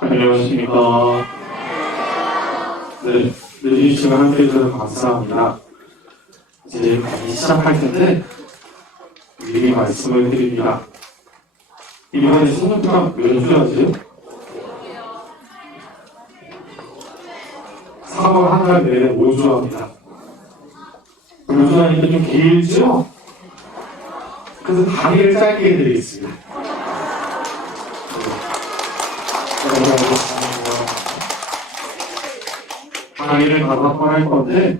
안녕하십니까. 네, 늦은 시간 함께 해주셔서 감사합니다. 이제 강의 시작할 텐데 미리 말씀을 드립니다. 이번에 수능평 몇 주야지? 3월 한 달 내내 5주 합니다. 5주 하니까 좀 길죠? 그래서 강의를 짧게 해드리겠습니다. 강의를 다섯 번 할 건데,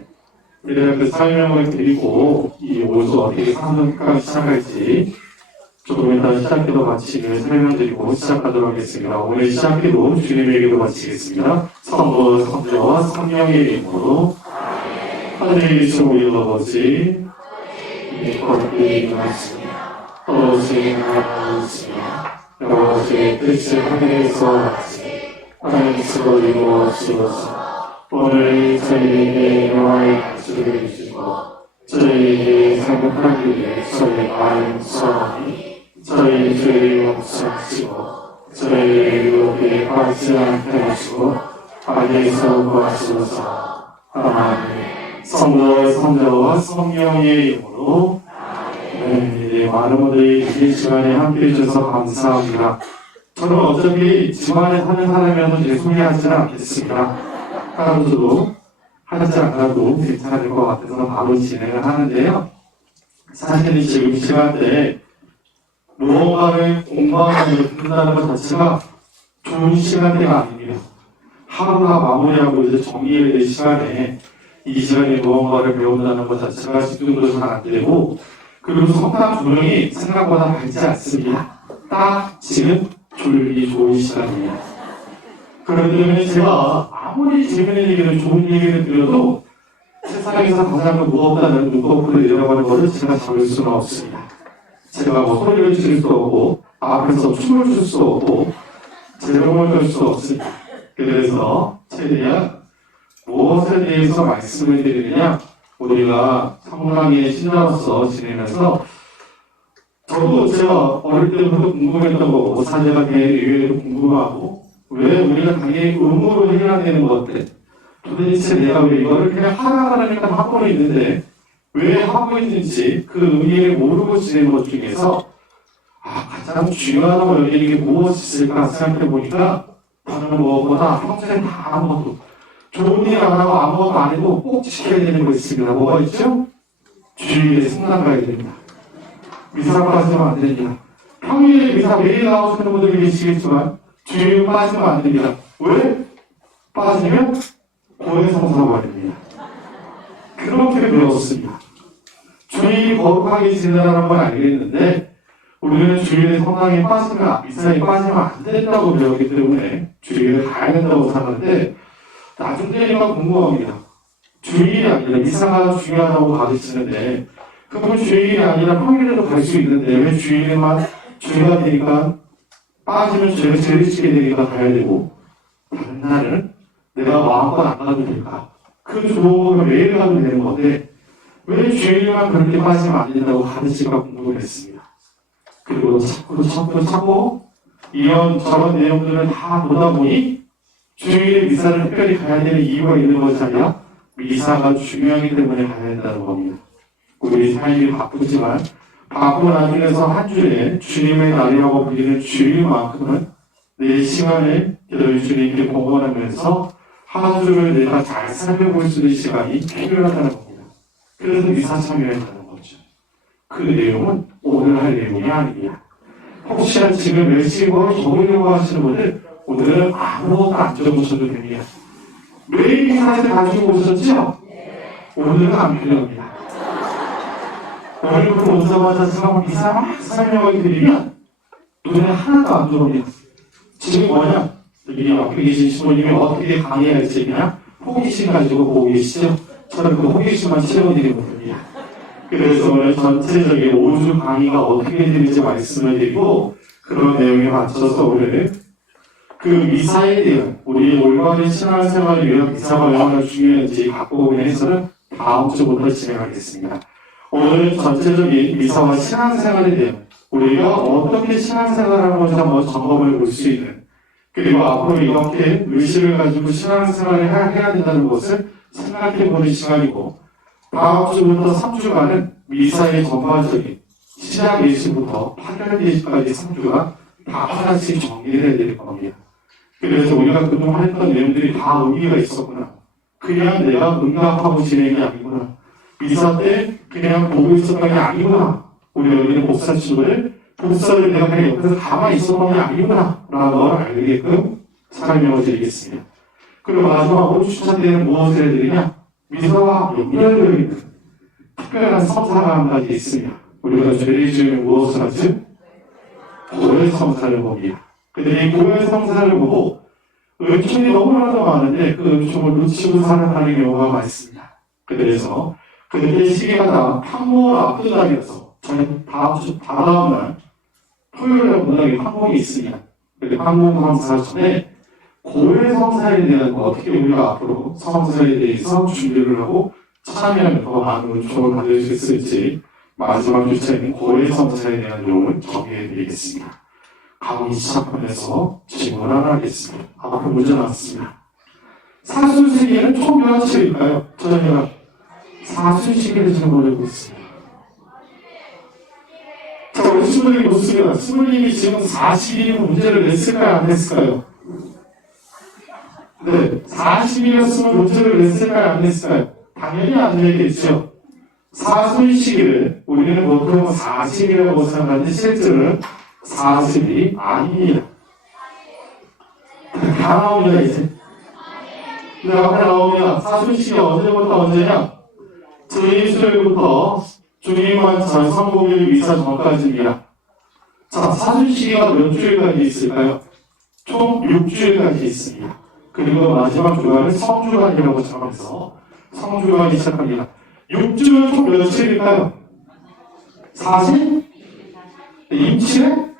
일단 그 설명을 드리고, 이 5주 어떻게 상승평 시작할지, 조금 이따 시작기도 마치면 설명드리고 시작하도록 하겠습니다. 오늘 시작기도 주님에게도 마치겠습니다. 성부, 성자와 성령의 이름으로 하늘에 계신 우리 아버지, 거룩히 일어나시며 떨어진 하나님이시며 여호와의 뜻을 하늘에서 같이 땅에서 이루어지어서 오늘 저희에게 영화의 가치를 주시고 저희에게 생각하기 위해 저희 마음 성하니 저희 죄를 용서하시고 저희의 유혹에 빠지지 않게 하시고 악에서 구하시옵소서. 아멘. 성부와 성자와 성령의 이름으로 네, 많은 분들이 이 시간에 함께 해주셔서 감사합니다. 저는 어차피 집안에 사는 사람이어서 제 소개하지는 않겠습니다. 하루도 하지 않아도 괜찮을 것 같아서 바로 진행을 하는데요. 사실은 지금 시간대에 무언가를 공부하고 듣는다는 것 자체가 좋은 시간대가 아닙니다. 하루가 마무리하고 이제 정리를 낼 시간에 이 시간에 무언가를 배운다는 것 자체가 집중도 잘 안 되고, 그리고 성당 조명이 생각보다 밝지 않습니다. 딱 지금 졸기 좋은 시간입니다. 그렇기 때문에 제가 아무리 재밌는 얘기를, 좋은 얘기를 드려도 세상에서 가장 무겁다는 눈꺼풀을 내려가는 것을 제가 잡을 수는 없습니다. 제가 뭐 소리를 지를 수 없고 앞에서 춤을 출 수 없고 재롱을 걸 수 없습니다. 그래서 최대한 무엇에 대해서 말씀을 드리느냐, 우리가 성당의 신자로서 지내면서 저도 제가 어릴 때부터 궁금했던 거고 사제가 된 의외로 궁금하고 왜 우리가 당연히 의무로 해야 되는 것들, 도대체 내가 왜 이거를 그냥 하라니까 하고 있는데 왜 하고 있는지 그 의미를 모르고 지내는 것 중에서 가장 중요하다고 여기는 게 무엇이 있을까 생각해 보니까 저는 무엇보다 평생 다 아무것도 좋은 일 안 하고 아무것도 안 해도 꼭 지켜야 되는 거 있습니다. 뭐가 있죠? 주일에 성당 가야 됩니다. 미사 빠지면 안 됩니다. 평일에 미사 매일 나오시는 분들이 계시겠지만 주일 빠지면 안 됩니다. 왜? 빠지면 고해성사가 됩니다. 그렇게 배웠습니다. 주일이 거룩하게 지내라는 건 알겠는데 우리는 주일에 성당에 빠지면, 미사에 빠지면 안 된다고 배웠기 때문에 주일에 가야 된다고 생각하는데 나중 되니까 궁금합니다. 주일이 아니라 미사가 중요하다고 가르치는데 그러면 주일이 아니라 평일에도 갈 수 있는데 왜 주일에만 주일가 되니까 빠지면 죄를 제일 지게 되니까 가야 되고 다른 날은 내가 마음껏 안 가도 될까? 그 좋은 거면 매일 가도 되는 건데 왜 주일만 그렇게 빠지면 안 된다고 가르칠까 궁금했습니다. 그리고 찾고 이런 저런 내용들을 다 보다 보니 주일에 미사를 특별히 가야 되는 이유가 있는 것이 아니라 미사가 중요하기 때문에 가야 된다는 겁니다. 우리 삶이 바쁘지만 바쁜 와중에서 한 주에 주님의 날이라고 불리는 주일만큼은 내 시간을 저희 주님께 공헌하면서 한 주를 내가 잘 살펴볼 수 있는 시간이 필요하다는 겁니다. 그래서 미사 참여했다는 거죠. 그 내용은 오늘 할 내용이 아닙니다. 혹시나 지금 열심히 적으려고 하시는 분들 오늘은 아무것도 안 적으셔도 됩니다. 매일 미사를 가지고 오셨죠? 오늘은 안 필요합니다. 오늘 그 오자마자 제가 미사 막 설명을 드리면 눈에 하나도 안 들어옵니다. 지금 뭐냐? 여기 앞에 계신 신부님이 어떻게 강의할지 그냥 호기심 가지고 보고 계시죠? 저는 그 호기심만 채워드리면 됩니다. 그래서 오늘 전체적인 5주 강의가 어떻게 되는지 말씀을 드리고 그런 내용에 맞춰서 오늘 그 미사에 대한 우리 올바른 신앙생활을 위한 미사가 얼마나 중요한지 갖고 오는 해설은 다음 주부터 진행하겠습니다. 오늘은 전체적인 미사와 신앙생활에 대한 우리가 어떻게 신앙생활하는지 한번 점검을 볼 수 있는, 그리고 앞으로 이렇게 의식을 가지고 신앙생활을 해야 된다는 것을 생각해보는 시간이고, 다음 주부터 3주간은 미사의 전반적인 시작 예시부터 파견 예시까지 3주가 다 하나씩 정리해야 될 겁니다. 그래서 우리가 그동안 했던 내용들이 다 의미가 있었구나. 그냥 내가 응답하고 지내는 게 아니구나. 미사 때 그냥 보고 있었던 게 아니구나. 우리 여기는 목사 친구들, 목사를 내가 그냥 옆에서 가만히 있었던 게 아니구나. 라는 걸 알게끔 설명을 드리겠습니다. 그리고 마지막으로 추천되는 무엇을 해드리냐? 미사와 연결되어 있는 특별한 성사가 한 가지 있습니다. 우리가 죄를 지으면 무엇을 하지? 고해 성사를 봅니다. 근데 이 고해 성사를 보고 은총이 너무나도 많은데 그 은총을 놓치고 살아가는 경우가 많습니다. 그래서 그때 시기가 다 판모 앞둔 날이어서 저는 다다음 날 토요일에 문학에 판목이 있습니다. 근데 판목 성사 전에 고해 성사에 대한 거 어떻게 우리가 앞으로 성사에 대해서 준비를 하고 참여하면 더 많은 은총을 받을 수 있을지 마지막 주차인 고해 성사에 대한 내용을 정리해 드리겠습니다. 강의 시작하면서 질문 하나 하겠습니다. 앞으로 문제 나왔습니다. 사순시기는 총 몇일일까요? 저희가 사순시기를 질문하고 있습니다. 자, 우리 스물님이 묻습니다. 스물님이 지금 40일이면 문제를 냈을까요? 안 냈을까요? 네, 40일이었으면 문제를 냈을까요? 안 냈을까요? 당연히 안 내겠죠. 사순시기를 우리는 보통 40이라고 생각하는데 실제로는 40이 아닙니다. 다 나옵니다, 이제. 근데 앞에 나오면 사순시기가 언제부터 언제냐? 제1수요일부터 주님만 전 성공일 미사 전까지입니다. 자, 사순시기가 몇 주일까지 있을까요? 총 6주일까지 있습니다. 그리고 마지막 주간을 성주간이라고 정해서 성주간이 시작합니다. 6주는 총 며칠일까요? 40? 임치에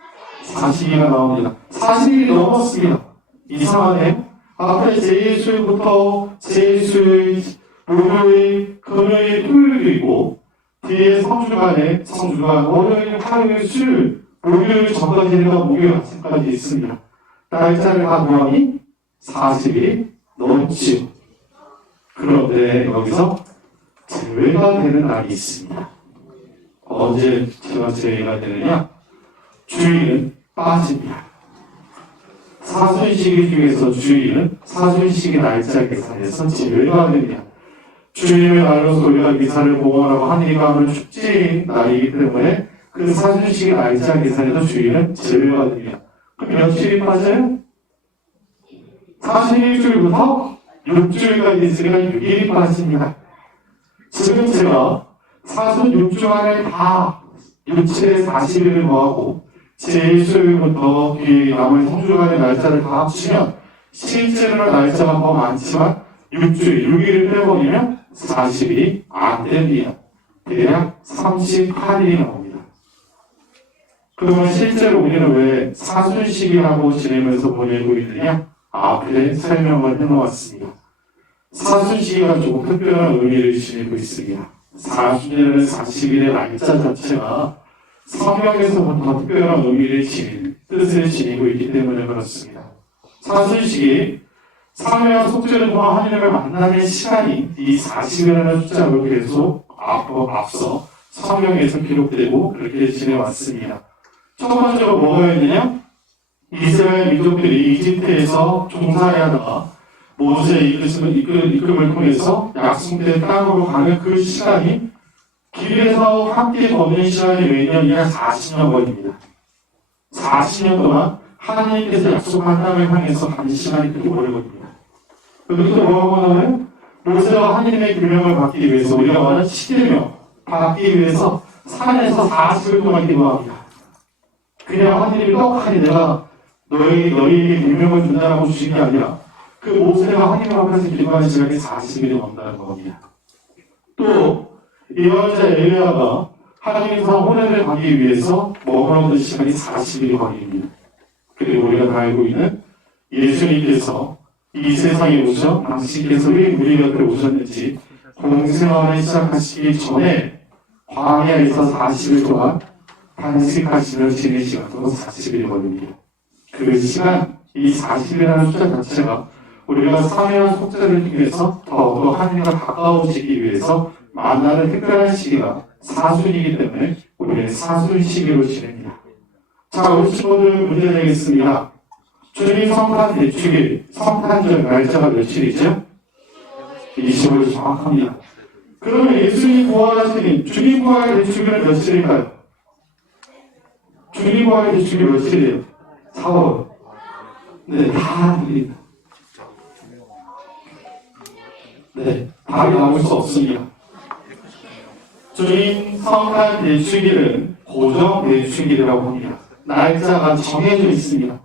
40일가 나옵니다. 40일이 넘었습니다. 이상하네. 앞에 제1수요일부터 제1수요일, 목요일, 금요일, 토요일도 있고 뒤에 성주간에 성주간, 월요일, 화요일, 수요일, 목요일 전까지가 목요일 아침까지 있습니다. 날짜를 다 더하니 40이 넘지요. 그런데 여기서 제외가 되는 날이 있습니다. 언제 제외가 되느냐? 주일은 빠집니다. 사순시기 중에서 주일은 사순시기 날짜 계산에서 제외가 됩니다. 주님의 날로서 우리가 미사를 봉헌하고 하니까 하는 축제인 날이기 때문에 그 사순시기 날짜 계산에서 주일은 제외가 됩니다. 그럼 며칠이 빠져요? 41주일부터 6주일까지 있으니까 6일이 빠집니다. 지금 제가 사순 6주 안에 다 6, 7에 40일을 모아고 제1수요일부터 뒤에 남은 성주간의 날짜를 다 합치면 실제로는 날짜가 더 많지만 6주일, 6일을 빼버리면 40일이 안 됩니다. 대략 38일이 나옵니다. 그러면 실제로 우리는 왜 사순시기라고 지내면서 보내고 있느냐? 앞에 설명을 해놓았습니다. 사순시기가 조금 특별한 의미를 지니고 있습니다. 사순이라는 40일의 날짜 자체가 성경에서부터 특별한 의미를 지닌, 뜻을 지니고 있기 때문에 그렇습니다. 사순시기, 사회와 속죄를 통한 하나님을 만나는 시간이 이 40이라는 숫자로 계속 앞서 성경에서 기록되고 그렇게 지내왔습니다. 첫 번째로 뭐가 있느냐? 이스라엘 민족들이 이집트에서 종살이하다가 모세의 이끌음을 통해서 약속된 땅으로 가는 그 시간이 길에서 함께 걷는 시간이 매년 약 40년 걸립니다. 40년 동안 하나님께서 약속한 땅을 향해서 가는 시간이 그렇게 오래 걸립니다. 여기서 뭐라고 하냐면 모세와 하나님의 규명을 받기 위해서 우리가 말하는 10계명 받기 위해서 산에서 40일 동안 기도합니다. 그냥 하나님이 떡하니 내가 너희에게 규명을 준다라고 주신 게 아니라 그 모세가 하나님 앞에서 기도하는 시간이 40일이 넘는다는 겁니다. 또 예언자 엘리야가 하나님께서 호렙에 가기 위해서 머무르던 시간이 40일이 걸립니다. 그리고 우리가 다 알고 있는 예수님께서 이 세상에 오셔 당신께서 왜 우리 곁에 오셨는지 공생활을 시작하시기 전에 광야에서 40일 동안 단식하시며 지낸 시간도 40일 걸립니다. 그 시간, 이 40이라는 숫자 자체가 우리가 사명한 속죄를 통해서 더욱더 하나님과 가까워지기 위해서 만나는 특별한 시기가 사순이기 때문에 우리는 사순 시기로 지냅니다. 자, 우리 친구들 문제 내겠습니다. 주님 성탄 대축일, 성탄절 날짜가 며칠이죠? 25일 정확합니다. 그러면 예수님 부활하시니 주님 부활 대축일은 며칠일까요? 주님 부활 대축일 며칠이에요? 4월. 네, 다 드립니다. 네, 답이 나올 수 없습니다. 주님 성탄 대축일은 고정 대축일이라고 합니다. 날짜가 정해져 있습니다.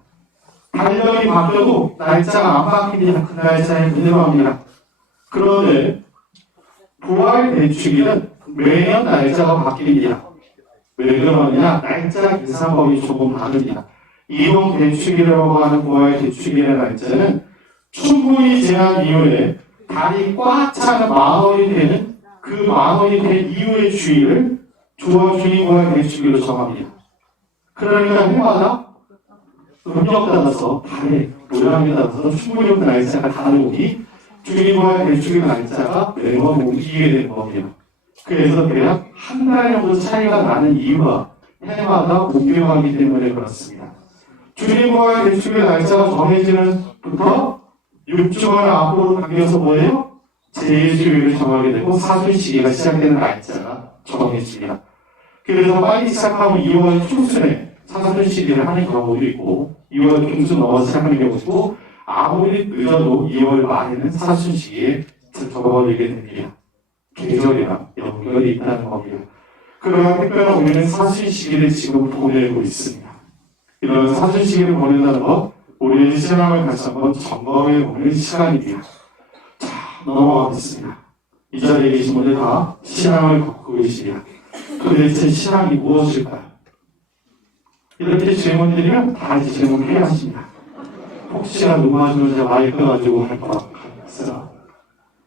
달력이 바뀌어도 날짜가 안 바뀝니다. 그 날짜에 그대로 합니다. 그런데 부활 대축일은 매년 날짜가 바뀝니다. 왜 그러냐? 날짜 계산법이 조금 다릅니다. 이동 대축일이라고 하는 부활 대축일의 날짜는 충분히 지난 이후에 달이 꽉 차는 만원이 되는 그 만원이 된 이후의 주일을 주님 부활 대축일로 정합니다. 그러니까 해마다 음력 따라서 달의 모양에 따라서 충분히 날짜가 다르니 주님 부활 대축일 날짜가 매번 옮기게 되는 겁니다. 그래서 대략 한 달 정도 차이가 나는 이유가 해마다 옮겨가기 때문에 그렇습니다. 주님 부활 대축일 날짜가 정해지는부터 6주간 앞으로 당겨서 뭐예요? 제1주일을 정하게 되고 사순 시기가 시작되는 날짜가 정해집니다. 그래서 빨리 시작하면 2월 중순에 사순 시기를 하는 경우도 있고 2월 중순 넘어서 시작하는 경우도 있고 아무리 늦어도 2월 말에는 사순 시기에 접어들게 됩니다. 계절이랑 연결이 있다는 겁니다. 그러나 특별한 우리는 사순 시기를 지금 보내고 있습니다. 이런 사순 시기를 보낸다는 것, 우리의 신앙을 다시 한번 점검해 보는 시간입니다. 자, 넘어가겠습니다. 이 자리에 계신 분들 다 신앙을 갖고 계십니다. 도대체 신앙이 무엇일까요? 이렇게 질문 드리면 다 이제 질문해야 하십니다. 혹시나 누가 주면 제가 마이크 가지고 할 거라고 했어요.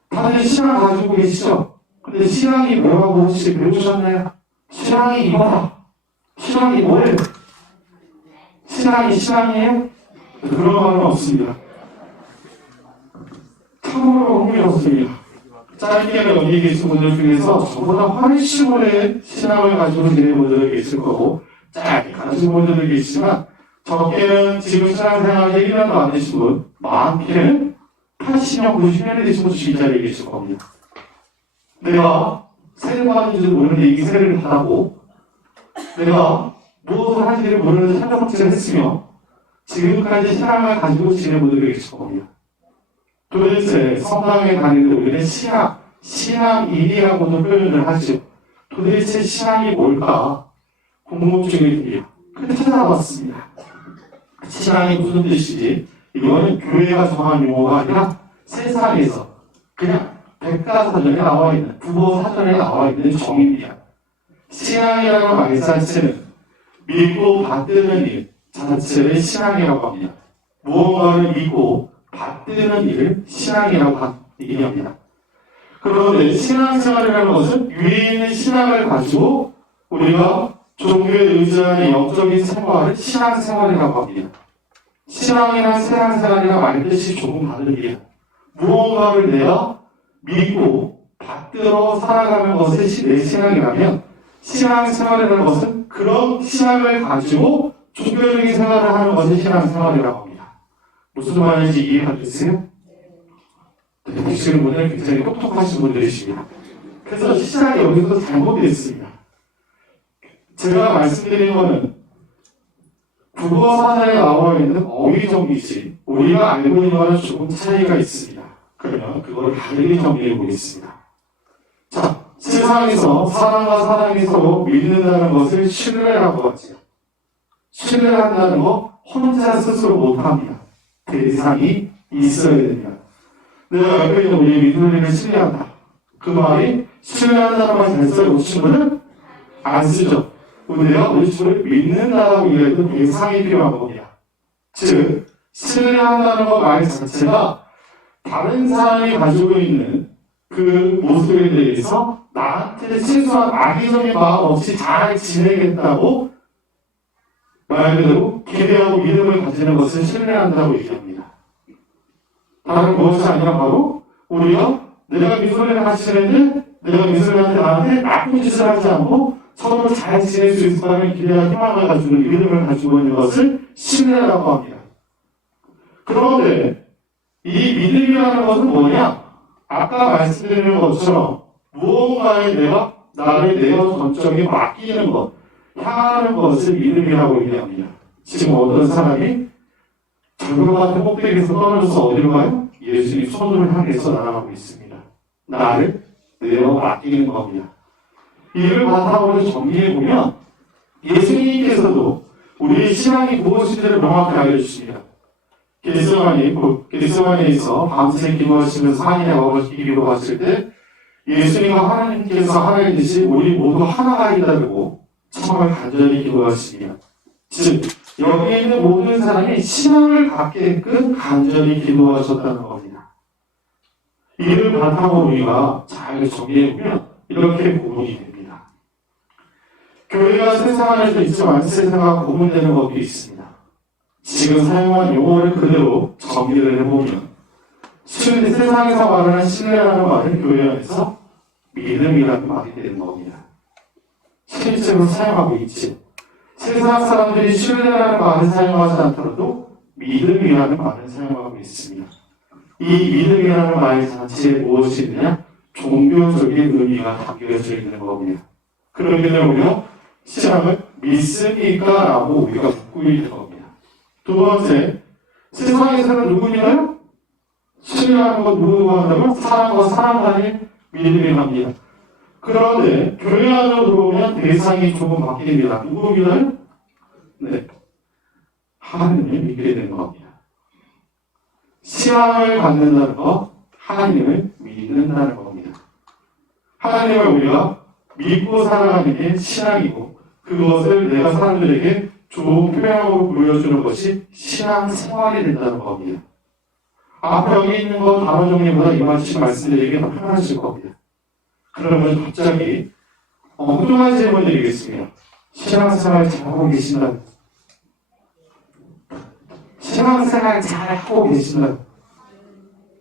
다들 신앙 가지고 계시죠? 근데 신앙이 뭐라고 혹시 배우셨나요? 신앙이 이거다. 신앙이 뭐예요? 신앙이 신앙이에요? 그런 말은 없습니다. 참으로 흥미롭습니다. 짧게는 여기 계신 분들 중에서 저보다 훨씬 오래 신앙을 가지고 지내는 분들이 계실 거고 짧게 가지신 분들도 계시지만 적게는 지금 신앙생활에 1년도 안 되신 분, 많게는 80년, 90년이 되신 분도 이 자리에 계실 겁니다. 내가 세례 받는지도 모르는데 이 세례를 받았고 내가 무엇을 하는지를 모르는 산정치를 했으며 지금까지 신앙을 가지고 지내는 분들이 계실 겁니다. 도대체 성당에 다니는 우리는 신앙인이라고도 표현을 하죠. 도대체 신앙이 뭘까? 궁금증이 듭니다. 그래서 찾아봤습니다. 신앙이 무슨 뜻이지? 이거는 교회가 정한 용어가 아니라 세상에서 그냥 백과사전에 나와 있는, 국어사전에 나와 있는 정의입니다. 신앙이라는 말 자체는 믿고 받드는 일 자체를 신앙이라고 합니다. 무언가를 믿고 받드는 일을 신앙이라고 얘기합니다. 그런데 신앙생활이라는 것은 위에 있는 신앙을 가지고 우리가 종교에 의지하는 영적인 생활을 신앙생활이라고 합니다. 신앙이나 신앙생활이나 말 뜻이 조금 다릅니다. 무언가를 내가 믿고 받들어 살아가는 것이 내 신앙이라면 신앙생활이라는 것은 그런 신앙을 가지고 종교적인 생활을 하는 것이 신앙생활이라고 합니다. 무슨 말인지 이해가 되세요? 보시는 분들은 굉장히 똑똑하신 분들이십니다. 그래서 시작이 여기서 잘못되어 있습니다. 제가 말씀드린 것은 국어사전에 나와 있는 어휘 정리지 우리가 알고 있는 것은 조금 차이가 있습니다. 그러면 그걸 다르게 정리해 보겠습니다. 자, 세상에서 사람과 사람이 서로 믿는다는 것을 신뢰라고 하죠. 신뢰한다는 거 혼자 스스로 못합니다. 대상이 있어야 됩니다. 내가 옆에 있는 우리 민소리를 신뢰한다. 그 말이 신뢰한다는 말 잘 써요. 우리 친구는 안 쓰죠. 우리가 우리 친구를 믿는다라고 얘기해도 대상이 필요한 겁니다. 즉, 신뢰한다는 것 말 자체가 다른 사람이 가지고 있는 그 모습에 대해서 나한테 최소한 악의적인 마음 없이 잘 지내겠다고 말 그대로 기대하고 믿음을 가지는 것을 신뢰한다고 얘기합니다. 다른 무엇이 아니라 바로 우리가 내가 미술을 하시는데 내가 미술한테 나한테 나쁜 짓을 하지 않고 서로 잘 지낼 수 있을 거라는 기대와 희망을 가지고 믿음을 가지고 있는 것을 신뢰라고 합니다. 그런데 이 믿음이라는 것은 뭐냐? 아까 말씀드린 것처럼 무언가에 내가 나를 내어 전적에 맡기는 것, 향하는 것을 믿음이라고 얘기합니다. 지금 어떤 사람이 절벽 같은 꼭대기에서 떨어져서 어디로 가요? 예수님 손을 향해서 날아가고 있습니다. 나를 내어 맡기는 겁니다. 이를 바탕으로 정리해보면 예수님께서도 우리의 신앙이 무엇인지를 명확히 알려주십니다. 겟세마네에서 밤새 기도하시면서 한인의 아버지 기도하실 때 예수님과 하나님께서 하나이듯이 우리 모두 하나가 있다고 정말 간절히 기도하십니다. 즉 여기 있는 모든 사람이 신앙을 갖게끔 간절히 기도하셨다는 겁니다. 이를 바탕으로 우리가 잘 정리해보면 이렇게 구분이 됩니다. 교회가 세상 안에서 있지만 세상과 구분되는 것도 있습니다. 지금 사용한 용어를 그대로 정리를 해보면 세상에서 말하는 신뢰라는 말은 교회 안에서 믿음이라는 말이 되는 겁니다. 실제로 사용하고 있지. 세상 사람들이 신뢰라는 말을 사용하지 않더라도 믿음이라는 말을 사용하고 있습니다. 이 믿음이라는 말 자체에 무엇이 있느냐? 종교적인 의미가 담겨져 있는 겁니다. 그렇기 때문에 우리가 신앙을 믿습니까? 라고 우리가 묻고 있는 겁니다. 두 번째, 세상에서는 누구 믿어요? 신뢰하는 것 누구 한다면 사랑과 사랑 간의 믿음이 갑니다. 그런데 교회 안으로 들어오면 대상이 조금 바뀝니다. 누구 믿어요? 네, 하나님을 믿게 되는 겁니다. 신앙을 갖는다는 것, 하나님을 믿는다는 겁니다. 하나님을 우리가 믿고 살아가는 게 신앙이고 그것을 내가 사람들에게 좋은 표현으로 보여주는 것이 신앙생활이 된다는 겁니다. 앞에 여기 있는 건 단어 정리보다 이 말씀드리기 더 편하실 겁니다. 그러면 갑자기 엉뚱한 질문 드리겠습니다. 신앙생활 잘하고 계신다. 신앙생활 잘하고 계신다.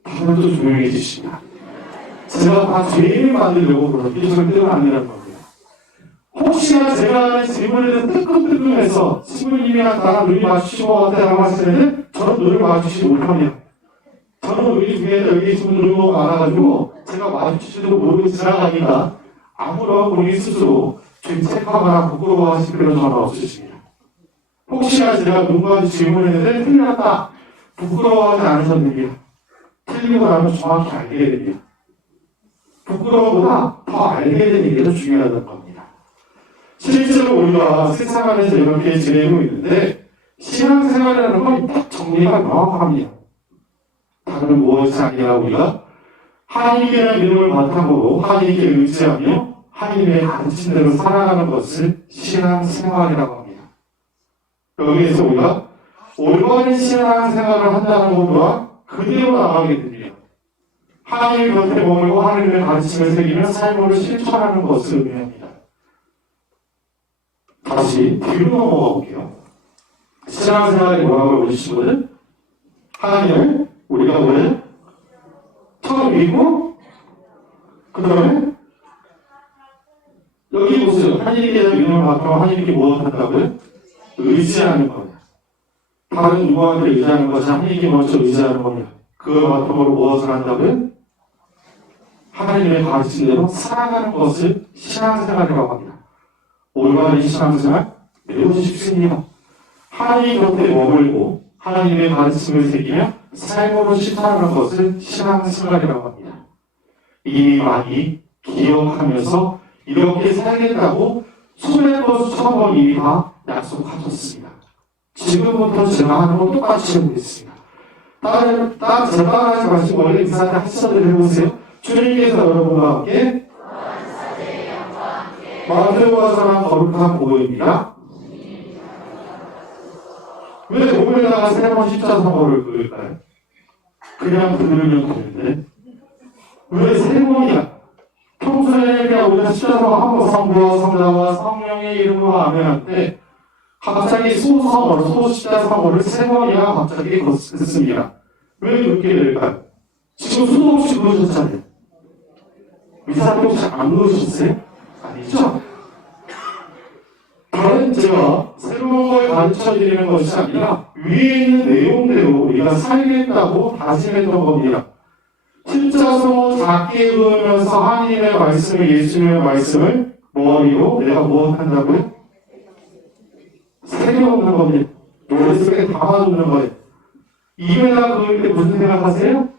다들 또 조용해지십니다. 제가 다 죄인을 만들려고 그렇게 절대로 아니라는 겁니다. 혹시나 제가 하는 질문에 대해서 뜨끔뜨끔해서 신부님이랑 나랑 눈이 마주치신 것 같다고 하시는데 저는 눈을 마주치지 못합니다. 저는 우리 중에 여기 계신 분들이 너무 많아가지고 제가 마주치지도 모르고 지나가니까 아무런 본인 스스로 죄책하거나 부끄러워하실 필요는 전혀 없으십니다. 혹시나 제가 누군가한테 질문했는데 틀렸다 부끄러워하지 않으셨느냐? 틀리고 나면 정확히 알게 됩니다. 부끄러움보다 더 알게 되는 게 더 중요하다는 겁니다. 실제로 우리가 세상 안에서 이렇게 지내고 있는데 신앙생활이라는 건 딱 정리가 명확합니다. 다른 무엇이 아니라 우리가 하나님께 대한 믿음을 바탕으로 하나님께 의지하며 하나님의 가르친 대로 살아가는 것을 신앙생활이라고 합니다. 여기에서 우리가 올바른 신앙생활을 한다는 것과 그대로 나가게 됩니다. 하나님의 곁에 머물고 하나님의 가르침을 새기며 삶으로 실천하는 것을 의미합니다. 다시 뒤로 넘어가 볼게요. 신앙생활이 뭐라고 보시는 분은 하나님을 우리가 왜 처음 믿고 그 다음에 여기 보세요. 하나님께 대한 믿음을 바탕으로 하나님께 무엇을 한다고요? 의지하는 겁니다. 다른 누구한테 의지하는 것이 하나님께 먼저 의지하는 겁니다. 그걸 바탕으로 무엇을 한다고요? 하나님의 가르친 대로 살아가는 것을 신앙생활이라고 합니다. 올바른 신앙생활 매우 쉽습니다. 하나님 곁에 머물고 하나님의 가르침을 새기며 삶으로 실천하는 것을 신앙생활이라고 합니다. 이미 많이 기억하면서 이렇게 살겠다고 손에 뻗어 처음 이미 다 약속하셨습니다. 지금부터 제가 하는 거 똑같이 해보겠습니다. 딱 제가 하지 마시고 원래 인사를 하시던 대로 해보세요. 주님께서 여러분과 함께 마음대로와 사랑 거룩한 보호입니다. 왜 목에다가 세 번 십자서거를 그을까요? 그냥 들으면 되는데 왜 세 번이야? 평소에 그냥 우리가 십자서가 한번 성부와 성자와 성령의 이름으로 아멘할 때 갑자기 소십자 성어를 세 번이나 갑자기 긋습니다. 왜 그렇게 될까요? 지금 수도 없이 그러셨잖아요. 이 사람이 혹시 안 그러셨어요? 아니죠? 다른 제가 새로운 걸 가르쳐 드리는 것이 아니라 위에 있는 내용대로 우리가 살겠다고 다짐했던 겁니다. 십자서 작게 읽으면서 하나님의 말씀을, 예수님의 말씀을 머리로 내가 무엇한다고요? 새겨놓는 겁니다. 머릿속에 담아놓는 거예요. 입에다 그을 때 무슨 생각하세요?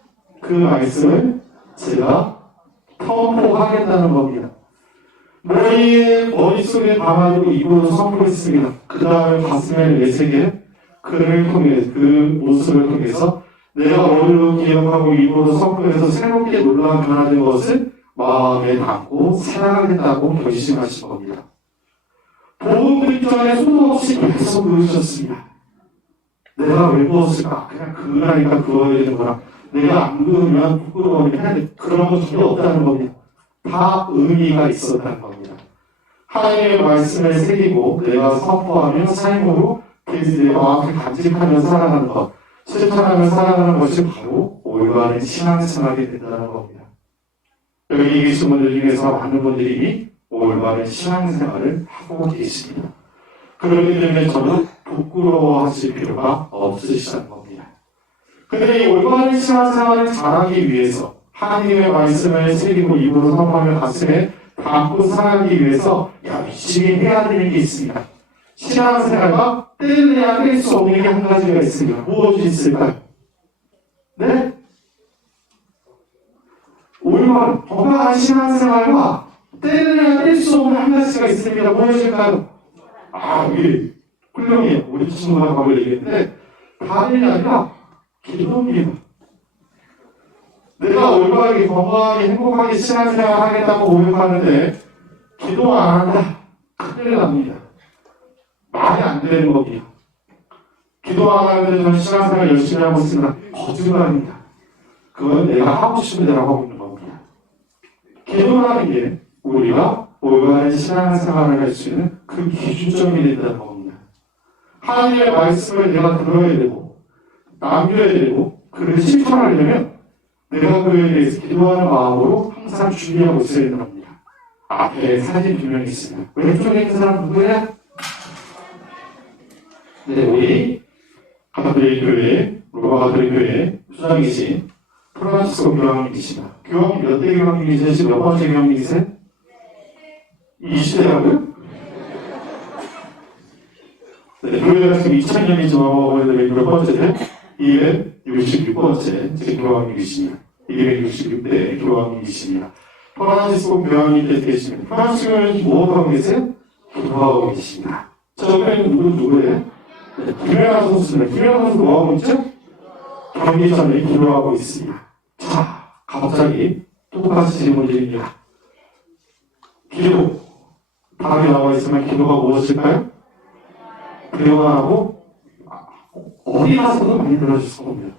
그 말씀을 제가 선포하겠다는 겁니다. 머릿속에 담아두고 입으로 선포했습니다. 그 다음에 가슴에 내세게 글을 통해, 그 모습을 통해서 내가 머리로 기억하고 입으로 선포해서 새롭게 놀라운 변화된 것을 마음에 담고 살아가겠다고 결심하신 겁니다. 복음 듣기 전에 소도 없이 계속 그으셨습니다. 내가 왜 그었을까? 그냥 그으라니까 그어야 되는 거라. 내가 안 그으면 부끄러우니까 그런 거 전혀 없다는 겁니다. 다 의미가 있었다는 겁니다. 하나님의 말씀을 새기고 내가 선포하며 삶으로 내가 앞에 간직하며 살아가는 것, 실천하며 살아가는 것이 바로 올바른 신앙생활이 된다는 겁니다. 여기 계신 분들 중에서 많은 분들이 올바른 신앙생활을 하고 계십니다. 그렇기 때문에 저는 부끄러워하실 필요가 없으시다는 겁니다. 근데 이 올바른 신앙생활을 잘하기 위해서 하나님의 말씀을 새기고 입으로 선포하며 가슴에 담고 살아가기 위해서 열심히 해야 되는 게 있습니다. 신앙생활과 떼내야 뗄 수 없는 게 한 가지가 있습니다. 무엇이 있을까요? 네? 올바른 건강한 신앙생활과 떼내야 뗄 수 없는 한 가지가 있습니다. 무엇일까요? 이게 훌륭해요. 우리 친구가 밥을 얘기했는데 다름이 아니라 기도입니다. 내가 올바르게 건강하게 행복하게 신앙생활 하겠다고 고백하는데 기도 안 한다. 큰일 납니다. 말이 안 되는 겁니다. 기도 안 하는데 저는 신앙생활 열심히 하고 있습니다. 거짓말입니다. 그건 내가 하고 싶은 대로 하고 있는 겁니다. 기도라는 게 우리가 올바른 신앙생활을 할 수 있는 그 기준점이 된다는 겁니다. 하나님의 말씀을 내가 들어야 되고 남겨야 되고 그를 실천하려면 내가 그에 대해서 기도하는 마음으로 항상 준비하고 있어야 되는 겁니다. 앞에 사진 두 명 있습니다. 왼쪽에 있는 사람 누구예요? 네, 우리 가톨릭 교회, 로마 가톨릭 교회 수장이신 프란치스코 교황님이십니다. 교황님 몇 대 교황님이세요? 지금 몇 번째 교황님이세요? 20대라고요? 네, 교회가 지금 2000년이지만 몇 번째죠? 266번째 지금 교황님이십니다. 266대 교황님이십니다. 프란치스코 교황님께서 계십니다. 프란치스코 교황님 무엇하고 계세요? 기도하고 계십니다. 저번에는 누구예요? 네, 김연아 선수입니다. 김연아 선수 뭐하고 있죠? 경기 전에 기도하고 있습니다. 자, 갑자기 똑같이 질문드립니다. 기도, 답이 나와 있으면 기도가 무엇일까요? 대화하고 어디 가서도 많이 들어주실 겁니다.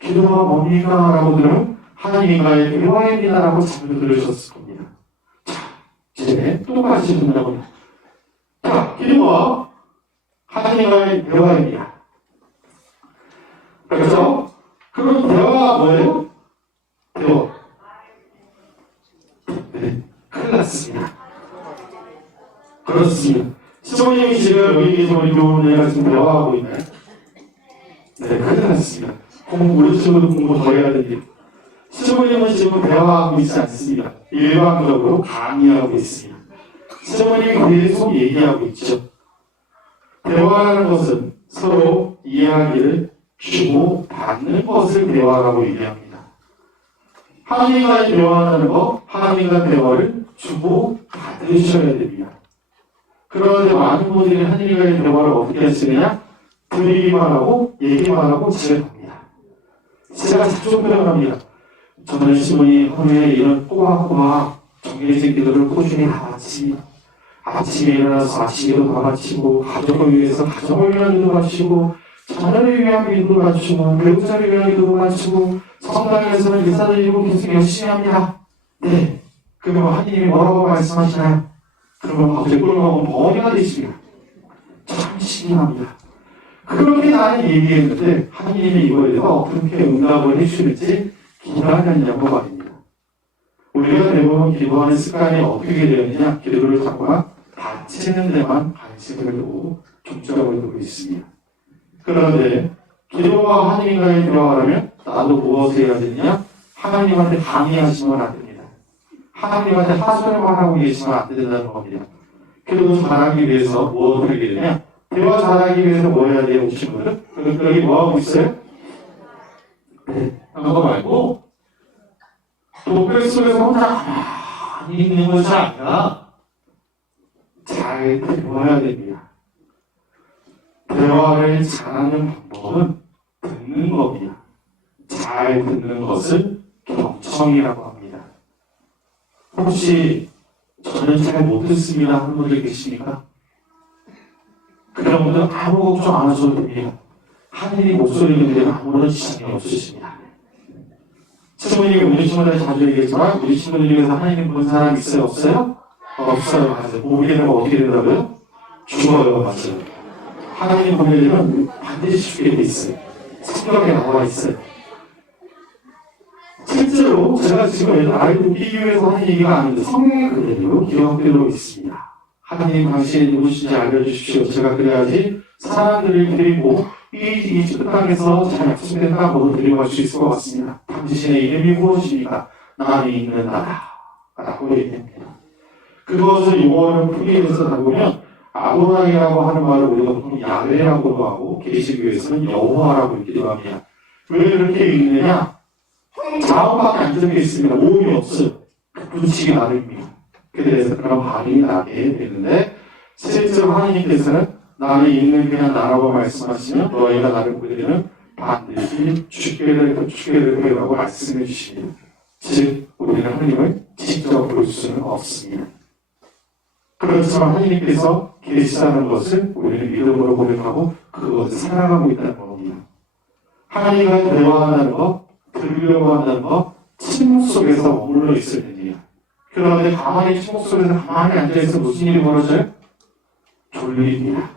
기도가 뭡니까? 라고 들으면 하나님과의 대화입니다. 라고 자주 들으셨을 겁니다. 자, 이제 똑같이 듣는다고 합니다. 자, 기도가 하나님과의 대화입니다. 그래서 그럼 대화가 뭐예요? 대화. 네, 큰일 났습니다. 그렇습니다. 시청자님이 지금 여기 계신 우리 교우님과 지금 대화하고 있나요? 네, 큰일 났습니다. 우리 친구도 공부 더 해야 됩니다. 시청자님은 지금 대화하고 있지 않습니다. 일방적으로 강의하고 있습니다. 시청자님이 계속 얘기하고 있죠. 대화라는 것은 서로 이야기를 주고 받는 것을 대화라고 얘기합니다. 하나님과 대화하는 것, 하나님과 대화를 주고 받으셔야 됩니다. 그런데 많은 분들이 하나님과의 대화를 어떻게 하시느냐? 드리기만 하고 얘기만 하고 집에 갑니다. 제가 자주 표현합니다. 저는 신부님 하루에 이런 꼬박꼬박 정해진 기도를 꾸준히 다 마칩니다. 아침에 일어나서 아침 기도 다 마치고 가족을 위해서 가족을 위한 기도 마치고 자녀를 위한 기도 마치고 배우자를 위한 기도 마치고 성당에서는 예사 드리고 계속 열심히 합니다. 네. 그러면 하나님이 뭐라고 말씀하시나요? 그러면 갑자기 꿀먹은 벙어리가 되십니다. 참 참신합니다. 그렇게 나는 얘기했는데 하나님이 이거에 대해서 어떻게 응답을 해주실지 기다렸냐고 말입니다. 우리가 대부분 기도하는 습관이 어떻게 되었느냐, 기도를 자꾸만 다치는 데만 관심을 두고 중점을 두고 있습니다. 그런데 기도가 하나님과의 대화라면 나도 무엇을 해야 되느냐? 하나님한테 강의하시면 안 됩니다. 하나님한테 하소연만 하고 계시면 안 된다는 겁니다. 기도 잘하기 위해서 무엇을 하게 되냐? 대화 잘하기 위해서 뭐 해야 돼요, 오신 분은? 여기 뭐 하고 있어요? 네, 그거 말고 독백 속에서 혼자 가만히 있는 것이 아니라 잘 대화해야 됩니다. 대화를 잘하는 방법은 듣는 겁니다. 잘 듣는 것을 경청이라고 합니다. 혹시 저는 잘 못 듣습니다 하는 분들 계십니까? 그런 분들 아무 걱정 안 하셔도 됩니다. 하나님 목소리를 들으면 아무런 지장이 없으십니다. 친구님이 우리 친구들 자주 얘기했지만 우리 친구들 중에서 하나님 본 사람 있어요? 없어요? 없어요. 맞아요. 보게 되면 어떻게 된다고요? 죽어요. 맞아요. 하나님 보게 되면 반드시 죽게 돼 있어요. 성경에 나와 있어요. 실제로 제가 지금 아이들 웃기기 위해서 하는 얘기가 아닌데 성경에 그대로 기록되어 있습니다. 하나님 당신이 누구신지 알려주십시오. 제가 그래야지 사람들을 데리고 이 땅에서 잘 약속된 땅으로 데려갈 수 있을 것 같습니다. 당신의 이름이 무엇입니까? 나 안에 있는 나다 라고 얘기합니다. 그것을 용어를 풀이해서 나보면 아도나이라고 하는 말을 우리가 보통 야훼라고도 하고 계시교에서는 여호와라고 읽기도 합니다. 왜 그렇게 읽느냐? 자음밖에 안 적혀 있습니다. 모음이 없어요. 붙이기 나름입니다. 그래서 그런 발음이 나게 되는데 실제로 하나님께서는 나를 읽는 그냥 나라고 말씀하시면 너희가 나를 보게 되면 반드시 죽게 될 거라고 말씀해 주십니다. 즉 우리는 하나님을 직접 볼 수는 없습니다. 그렇지만 하나님께서 계시다는 것을 우리는 믿음으로 고백하고 그것을 살아가고 있다는 겁니다. 하나님과 대화한다는 것, 들으려고 한다는 것, 침묵 속에서 머물러 있을 때입니다. 그런데 가만히 침묵 속에서 가만히 앉아있어 무슨 일이 벌어져요? 졸립니다.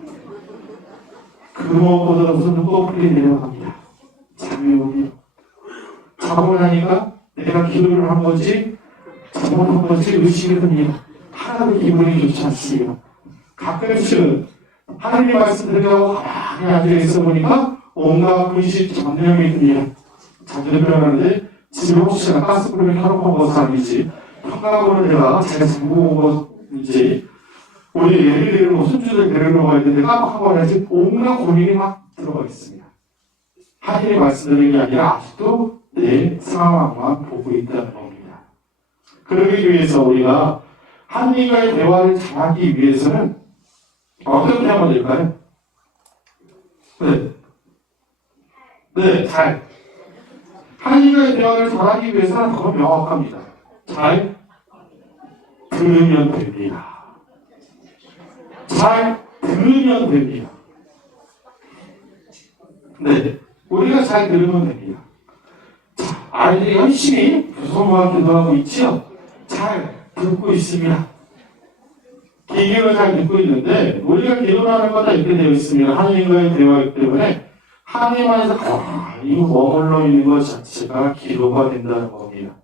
그 무엇보다 무슨 눈꺼풀이 내려갑니다. 잠이 옵니다. 자고 나니까 내가 기도를 한 건지 잘못한 건지 의식이 듭니다. 하나도 기분이 좋지 않습니다. 가끔씩은 하나님 말씀 들으려고 가만히 앉아있어 보니까 온갖 근심 잡념이 듭니다. 잡념이라는데 집에 혹시나 가스불을 켜놓고 온 것은 아니지 평강으로 내가 잘 잠그고 온 것인지 우리 예를 들면 손주들 데리러 가야 되는데 깜빡하고 나지 온갖 고민이 막 들어가 있습니다. 하나님이 말씀드리는 게 아니라 아직도 내 상황만 보고 있다는 겁니다. 그러기 위해서 우리가 하나님과의 대화를 잘하기 위해서는 어떻게 하면 될까요? 잘. 하나님과의 대화를 잘하기 위해서는 그건 명확합니다. 잘 들으면 됩니다. 잘 들으면 됩니다. 우리가 잘 들으면 됩니다. 아이들이 열심히 부성과 기도하고 있지요? 잘 듣고 있습니다. 기계를 잘 듣고 있는데 우리가 기도하는 거다 이렇게 되어 있습니다. 하나님과의 대화이기 때문에 하나님 안에서 가만히 머물러 있는 것 자체가 기도가 된다는 겁니다.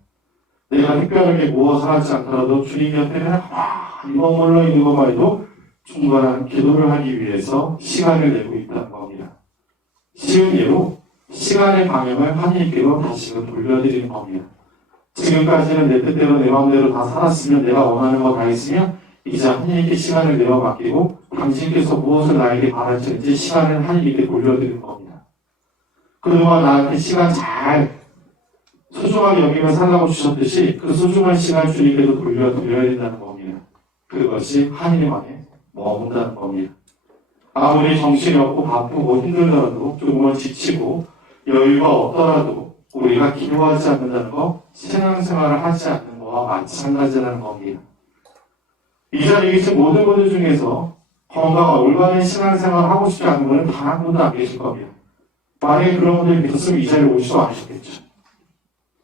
내가 특별하게 무엇을 하지 않더라도 주님 옆에 가만히 머물러 있는 것만 해도 충분한 기도를 하기 위해서 시간을 내고 있다는 겁니다. 쉬운 예로 시간의 방향을 하나님께로 다시금 돌려드리는 겁니다. 지금까지는 내 뜻대로 내 마음대로 다 살았으면 내가 원하는 거 다 했으면 이제 하나님께 시간을 내어 맡기고 당신께서 무엇을 나에게 바라시는지 시간을 하나님께 돌려드리는 겁니다. 그동안 나한테 시간 잘 소중하게 여기며 살라고 주셨듯이 그 소중한 시간 주님께도 돌려드려야 된다는 겁니다. 그것이 하나님 안에 머문다는 겁니다. 아무리 정신이 없고 바쁘고 힘들더라도 조금은 지치고 여유가 없더라도 우리가 기도하지 않는다는 거 신앙생활을 하지 않는 것과 마찬가지라는 겁니다. 이 자리에 계신 모든 분들 중에서 건강한 올바른 신앙생활을 하고 싶지 않은 분은 단 한 분도 안 계실 겁니다. 만약에 그런 분들이 계셨으면 이 자리에 오지도 않으셨겠죠.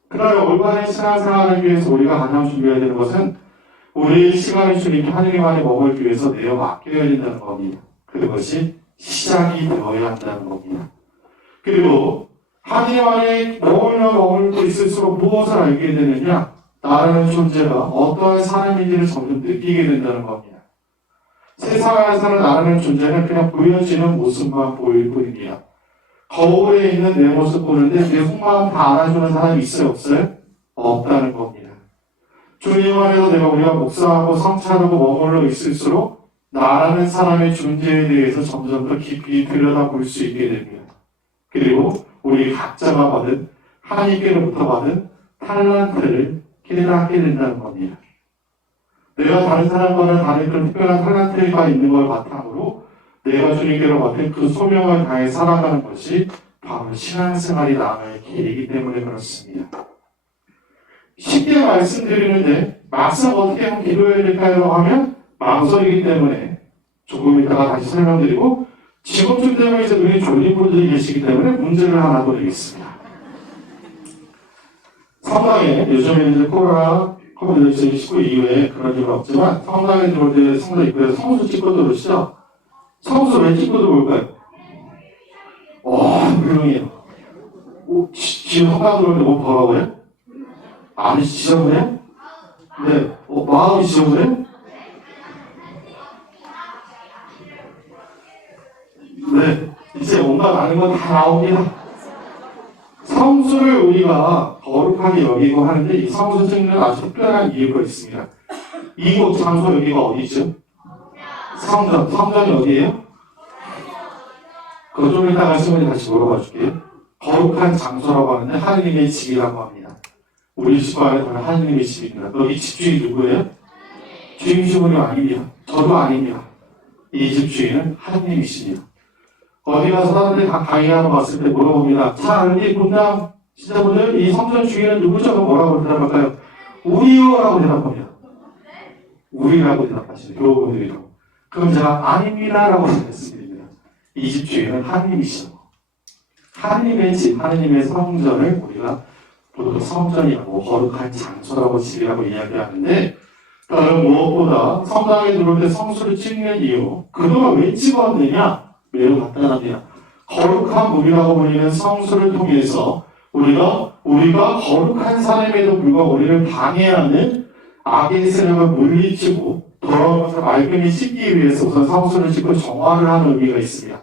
그러나 올바른 신앙생활을 위해서 우리가 가장 준비해야 되는 것은 우리의 시간을 주님 하나님 안에 머물기 위해서 내어 맡겨야 된다는 겁니다. 그것이 시작이 되어야 한다는 겁니다. 그리고 하나님 안에 머물고 있을수록 무엇을 알게 되느냐? 나라는 존재가 어떠한 사람인지를 점점 느끼게 된다는 겁니다. 세상 안에서는 나라는 존재는 그냥 보여지는 모습만 보일 뿐입니다. 거울에 있는 내 모습 보는데 내 속마음 다 알아주는 사람이 있어요? 없어요? 없다는 겁니다. 주님 안에서 내가 우리가 묵상하고 성찰하고 머물러 있을수록 나라는 사람의 존재에 대해서 점점 더 깊이 들여다볼 수 있게 됩니다. 그리고 우리 각자가 받은 하나님께로부터 받은 탤런트를 깨닫게 된다는 겁니다. 내가 다른 사람과는 다른 그런 특별한 탤런트가 있는 걸 바탕으로 내가 주님께로 받은 그 소명을 다해 살아가는 것이 바로 신앙생활이 나아갈 길이기 때문에 그렇습니다. 쉽게 말씀드리는데 막상 어떻게 하면 기도해야 될까요? 하면 망설이기 때문에 조금 이따가 다시 설명드리고 지금쯤 되면 이제 눈이 졸린 분들이 계시기 때문에 문제를 하나 더 드리겠습니다. 성당에 요즘에 이제 코로나 코비드-19 이후에 그런 일은 없지만 성당에 들어올 때 성당 입구에서 성수 찍고 들어오시죠? 성수 왜 찍고 들어올까요? 훌륭해요. 지금 성당 들어올 때 뭐 뭐라고요? 마음이 지저분해? 네. 마음이 지저분해? 네. 이제 온갖 아는 건 다 나옵니다. 성수를 우리가 거룩하게 여기고 하는데 이 성수 찍는 아주 특별한 이유가 있습니다. 이곳 장소 여기가 어디죠? 성전. 성전이 어디예요? 그거 좀 이따가 시간에 다시 물어봐 줄게요. 거룩한 장소라고 하는데 하느님의 집이라고 합니다. 우리 집 안에 바로 하느님의 집입니다. 여기 집주인 누구예요? 주임시분이 아닙니다. 저도 아닙니다. 이 집주인은 하느님이십니다. 어디 가서 다른 데 강의하러 갔을 때 물어봅니다. 자, 여기 분당 시청자분들 이 성전 주인은 누구죠? 뭐라고 대답할까요? 우리요라고 대답합니다. 우리라고 대답하시죠. 교우분들이라고. 그럼 제가 아닙니다라고 대답했습니다. 이 집 주인은 하느님이시죠. 하느님의 집, 하느님의 성전을 우리가 보통 성전이라고 거룩한 장소라고 집이라고 이야기하는데 다른 무엇보다 성당에 들어올 때 성수를 찍는 이유 그동안 왜 찍었느냐? 매우 간단합니다. 거룩한 물이라고 불리는 성수를 통해서 우리가 거룩한 사람에도 불구하고 우리를 방해하는 악의 세력을 물리치고 더러운 것을 말끔히 씻기 위해서 우선 성수를 짓고 정화를 하는 의미가 있습니다.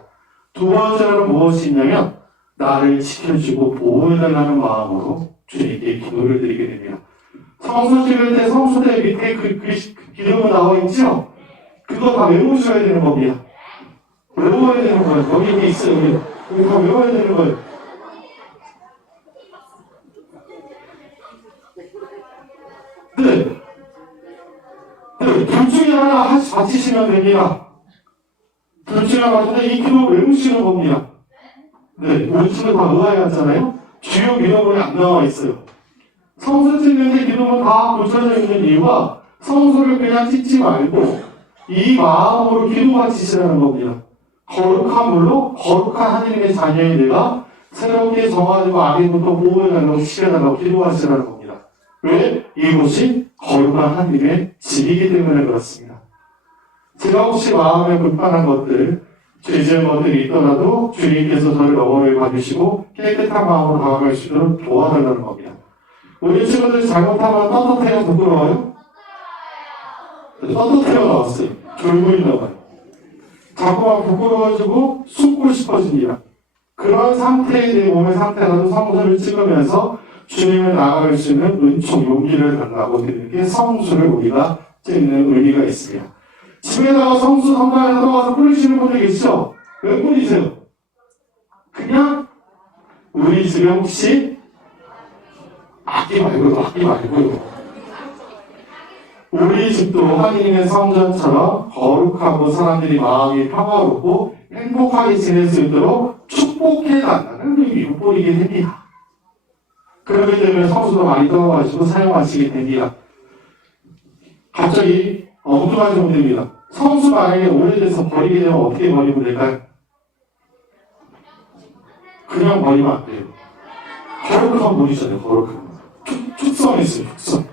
두 번째로는 무엇이 있냐면 나를 지켜주고 보호해달라는 마음으로 주님께 기도를 드리게 됩니다. 성수 찍을 때 성수대 밑에 그 기름이 나와 있죠? 그거 다 외우셔야 되는 겁니다. 외워야 되는 거예요. 여기 이게 있어요. 여기 다 외워야 되는 거예요. 네. 둘 중에 하나 바치시면 됩니다. 둘 중에 하나인데 이 기도 외우시는 겁니다. 네. 우리 집에 다 의아해하잖아요. 주요 기도문이 안 나와 있어요. 성수 찍는데 기도문 다 붙여져 있는 이유가 성수를 그냥 찍지 말고 이 마음으로 기도 바치시라는 겁니다. 거룩한 물로 거룩한 하느님의 자녀의 내가 새롭게 정화되고 악에부터 보호해달라고 지켜달라고 기도하시라는 겁니다. 왜? 이곳이 거룩한 하느님의 집이기 때문에 그렇습니다. 제가 혹시 마음에 불편한 것들, 죄지은 것들이 있더라도 주님께서 저를 영원히 봐주시고 깨끗한 마음으로 다가갈 수 있도록 도와달라는 겁니다. 우리 친구들 잘못하면 떳떳해요? 부끄러워요? 떳떳해요 나왔어요. 졸고 있나 봐요. 자꾸만 부끄러워지고 숨고 싶어집니다. 그런 상태의 내 몸의 상태라도 성수를 찍으면서 주님을 나아갈 수 있는 은총, 용기를 달라고 드리는 게 성수를 우리가 찍는 의미가 있습니다. 집에다가 성수 성당에 들어가서 뿌리시는 분들 계시죠? 왜 뿌리세요? 그냥 우리 집에 혹시 악기 말고요. 우리 집도 하느님의 성전처럼 거룩하고 사람들이 마음이 평화롭고 행복하게 지낼 수 있도록 축복해달라는 의미로 뿌리게 됩니다. 그렇기 때문에 성수도 많이 떠가지고 사용하시게 됩니다. 갑자기 엉뚱한 정도입니다. 성수 만약에 오래돼서 버리게 되면 어떻게 버리면 될까요? 그냥 버리면 안 돼요. 거룩한 물이잖아요. 거룩한 물. 축성이 있어요. 축성.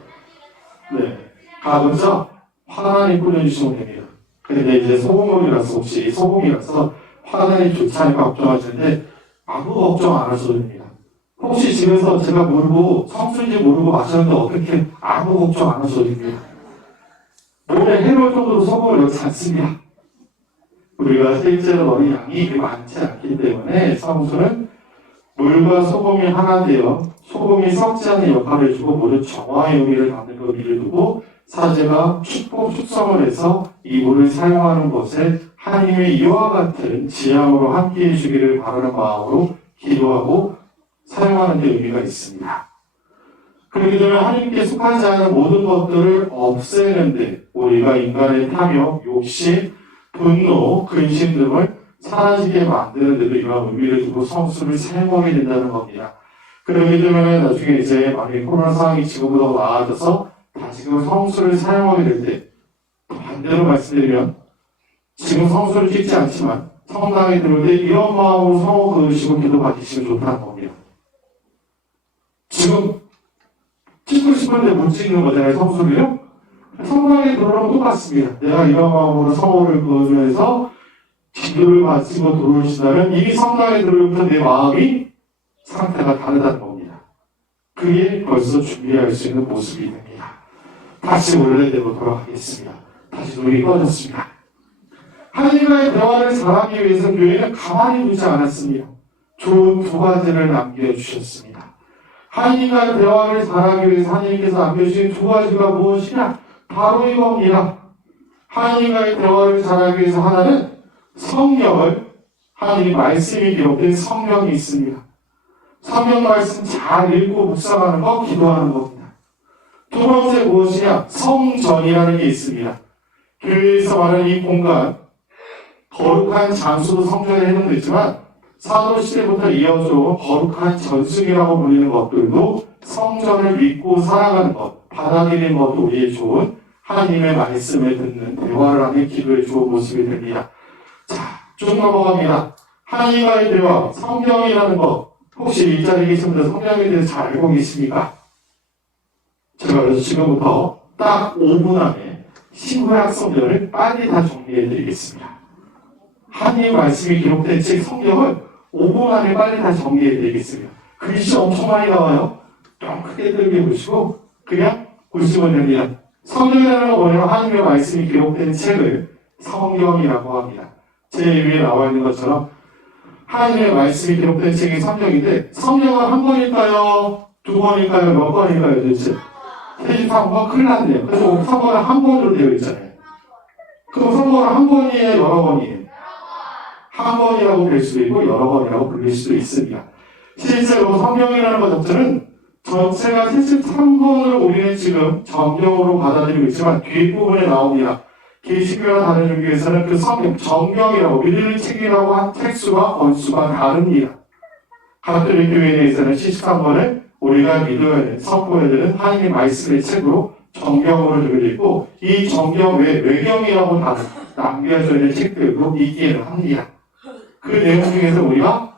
네. 가급적 하나님 뿌려주시면 됩니다. 근데 이제 소금물이라서 혹시 소금이라서 화단이 좋지 않을까 걱정하시는데 아무 걱정 안 하셔도 됩니다. 혹시 집에서 제가 모르고 성수인지 모르고 마셨는데 어떻게 아무 걱정 안 하셔도 됩니다. 몸에 해로울 정도로 소금을 넣지 않습니다. 우리가 실제로 넣은 양이 많지 않기 때문에 성수는 물과 소금이 하나 되어 소금이 썩지 않는 역할을 해주고 모든 정화의 의미를 담는 의미를 두고 사제가 축복 축성을 해서 이 물을 사용하는 것에 하나님의 이와 같은 지향으로 함께해 주기를 바라는 마음으로 기도하고 사용하는 데 의미가 있습니다. 그렇기 때문에 하나님께 속하지 않은 모든 것들을 없애는데 우리가 인간의 탐욕, 욕심, 분노, 근심 등을 사라지게 만드는 데도 이러한 의미를 두고 성수를 사용하게 된다는 겁니다. 그렇기 때문에 나중에 이제 만약에 코로나 상황이 지금보다 나아져서 다시금 성수를 사용하게 될 때 반대로 말씀드리면 지금 성수를 찍지 않지만 성당에 들어올 때 이런 마음으로 성호 그으시고 기도 받으시면 좋다는 겁니다. 지금 찍고 싶은데 못 찍는 거잖아요, 성수를요? 성당에 들어오면 똑같습니다. 내가 이런 마음으로 성호를 그으면서 기도를 마치고 들어오신다면 이미 성당에 들어오면서 내 마음이 상태가 다르다는 겁니다. 그게 벌써 준비할 수 있는 모습이 됩니다. 다시 원래대로 돌아가겠습니다. 다시 노력이 꺼졌습니다. 하나님과의 대화를 잘하기 위해서 교회는 가만히 두지 않았습니다. 좋은 두 가지를 남겨주셨습니다. 하나님과의 대화를 잘하기 위해서 하나님께서 남겨주신 두 가지가 무엇이냐? 바로 이겁니다. 하나님과의 대화를 잘하기 위해서 하나는 성경을, 하나님의 말씀이 기록된 성경이 있습니다. 성경 말씀 잘 읽고 묵상하는 거, 기도하는 겁니다. 두 번째 무엇이냐? 성전이라는 게 있습니다. 교회에서 말하는 이 공간, 거룩한 장소도 성전에 해당되지만 사도시대부터 이어져온 거룩한 전승이라고 불리는 것들도 성전을 믿고 살아가는 것, 받아들이는 것도 우리의 좋은 하나님의 말씀을 듣는 대화를 하는 기도의 좋은 모습이 됩니다. 자, 쭉 넘어갑니다. 하나님과의 대화, 성경이라는 것, 혹시 이 자리에 계신 분들 성경에 대해서 잘 알고 계십니까? 제가 그래서 지금부터 딱 5분 안에 신구약 성경을 빨리 다 정리해 드리겠습니다. 하나님의 말씀이 기록된 책 성경을 5분 안에 빨리 다 정리해 드리겠습니다. 글씨 엄청 많이 나와요. 좀 크게 들게 보시고 그냥 보시면 됩니다. 성경이라는 건 뭐냐면 하나님의 말씀이 기록된 책을 성경이라고 합니다. 제 위에 나와 있는 것처럼 하나님의 말씀이 기록된 책이 성경인데 성경은 한 권일까요? 두 권일까요? 몇 권일까요? 도대체? 33권? 큰일 났네요. 그래서 성경은 한 권으로 되어 있잖아요. 그럼 성경은 한 권이에요? 여러 권이에요? 한 권이라고 볼 수도 있고 여러 권이라고 불릴 수도 있습니다. 실제로 성경이라는 것 자체는 전체가 73권을 우리는 지금 정경으로 받아들이고 있지만 뒷부분에 나옵니다. 계시교와 다른 종교에서는 그 성경, 정경이라고 믿는 책이라고 한 책수와 권수가 다릅니다. 가톨릭 교회에 대해서는 73권을 우리가 믿어야 되는, 선포해야 되는 하나님의 말씀의 책으로 정경으로 들어져 있고 이 정경 외에 외경이라고 다른 남겨져 있는 책들도 있기는 합니다. 그 내용 중에서 우리가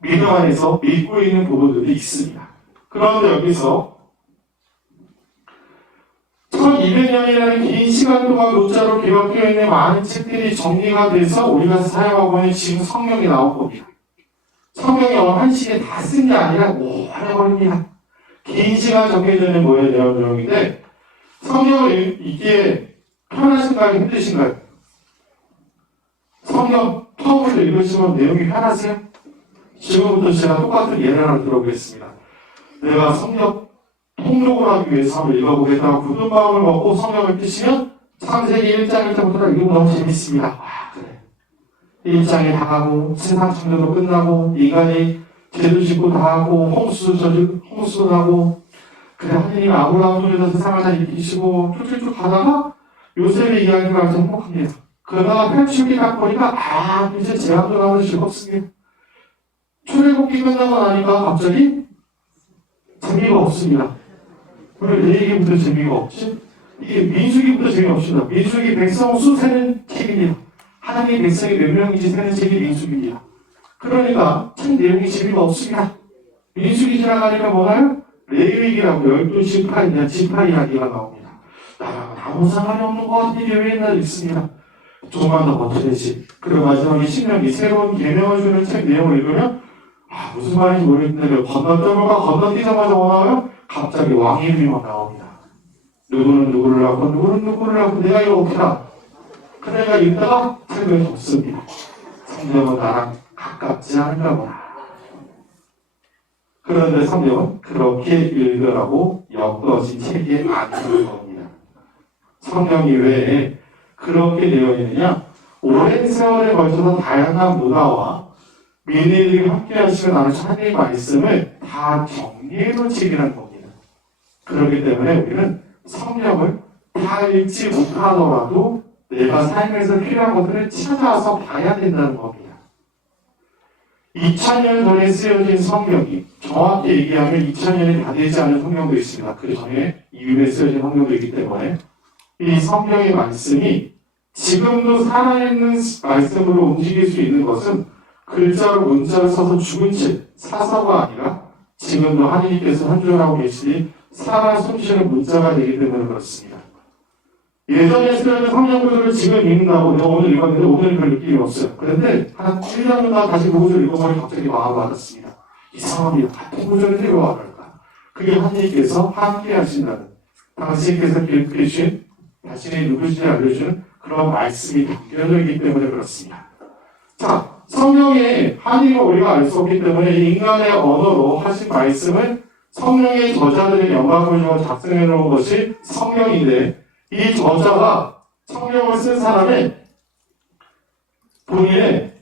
믿음 안에서 믿고 있는 부분들이 있습니다. 그런데 여기서 1200년이라는 긴 시간 동안 문자로 기록되어 있는 많은 책들이 정리가 돼서 우리가 사용하고 있는 지금 성경이 나온 겁니다. 성경이 한 시에 다 쓴 게 아니라 오래 걸립니다. 긴 시간 적혀져 있는 뭐에 대한 내용인데 성경을 읽기에 편하신가요? 힘드신가요? 성경 처음부터 읽으시면 내용이 편하세요? 지금부터 제가 똑같은 예를 하나 들어보겠습니다. 내가 성경 통독을 하기 위해서 한번 읽어보겠다고 굳은 마음을 먹고 성경을 펴시면 창세기 1장 1장부터 읽으면 너무 재밌습니다. 와, 그래. 1장에 다 하고 세상 창조도 끝나고 인간이 죄도 짓고 다 하고 홍수도 나고 그래 하느님 아브라함 통해서 세상을 다 일으키시고 쭉쭉쭉 가다가 요셉의 이야기가 아주 행복합니다. 그러다가 펼치기 딱 보니까 이제 재앙도 나오는 즐겁습니다. 출애굽기 끝나고 나니까 갑자기 재미가 없습니다. 왜 레위기부터 재미가 없지? 이게 민수기부터 재미없습니다. 민수기 백성 수 세는 책입니다. 하나님의 백성이 몇 명인지 세는 책이 민수기입니다. 그러니까 책 내용이 재미가 없습니다. 민수기 지나가니까 뭐가요? 레위기라고 12지파 이야기가 나옵니다. 나랑 아무 상관이 없는 것 같은 게 왜 있나 있습니다. 조금만 더 버텨야지. 그리고 마지막에 신명기 새로운 계명을 주는 책 내용을 읽으면 무슨 말인지 모르겠는데 건너뛰어볼까 건너뛰자마자 나와요? 갑자기 왕 이름이 막 나옵니다. 누구는 누구를 낳고 누구는 누구를 낳고 내가 이거 어떻게 알아? 그 내가 읽다가 책을 덮습니다. 성경은 나랑 가깝지 않은가 보다. 그런데 성경은 그렇게 읽으라고 엮어진 책이 아닌 겁니다. 성경이 왜 그렇게 되어 있느냐? 오랜 세월에 걸쳐서 다양한 문화와 민의들이 함께 하시고 나는 하나님의 말씀을 다 정리해 놓은 책이라는 겁니다. 그렇기 때문에 우리는 성경을 다 읽지 못하더라도 내가 삶에서 필요한 것들을 찾아서 봐야 된다는 겁니다. 2000년 전에 쓰여진 성경이 정확히 얘기하면 2000년이 다 되지 않은 성경도 있습니다. 그 전에 이후에 쓰여진 성경도 있기 때문에 이 성경의 말씀이 지금도 살아있는 말씀으로 움직일 수 있는 것은 글자로 문자를 써서 죽은 책, 사서가 아니라 지금도 하나님께서 현존하고 계시니 살아 숨쉬는 문자가 되기 때문에 그렇습니다. 예전에 쓰여진 성경 구절을 지금 읽는다고 내가 오늘 읽었는데 오늘 별 느낌이 없어요. 그런데 한 1년 다 다시 그 구절을 읽어보니 갑자기 마음을 받았습니다. 이상합니다. 같은 구절인데 왜 와를까? 그게 하나님께서 함께 하신다는, 당신께서 기록해주신 자신의 누구인지 알려주는 그런 말씀이 담겨져 있기 때문에 그렇습니다. 자, 성경에 하나님을 우리가 알 수 없기 때문에 인간의 언어로 하신 말씀을 성령의 저자들의 영감을 주어 작성해 놓은 것이 성경인데 이 저자가 성경을 쓴 사람의 본인의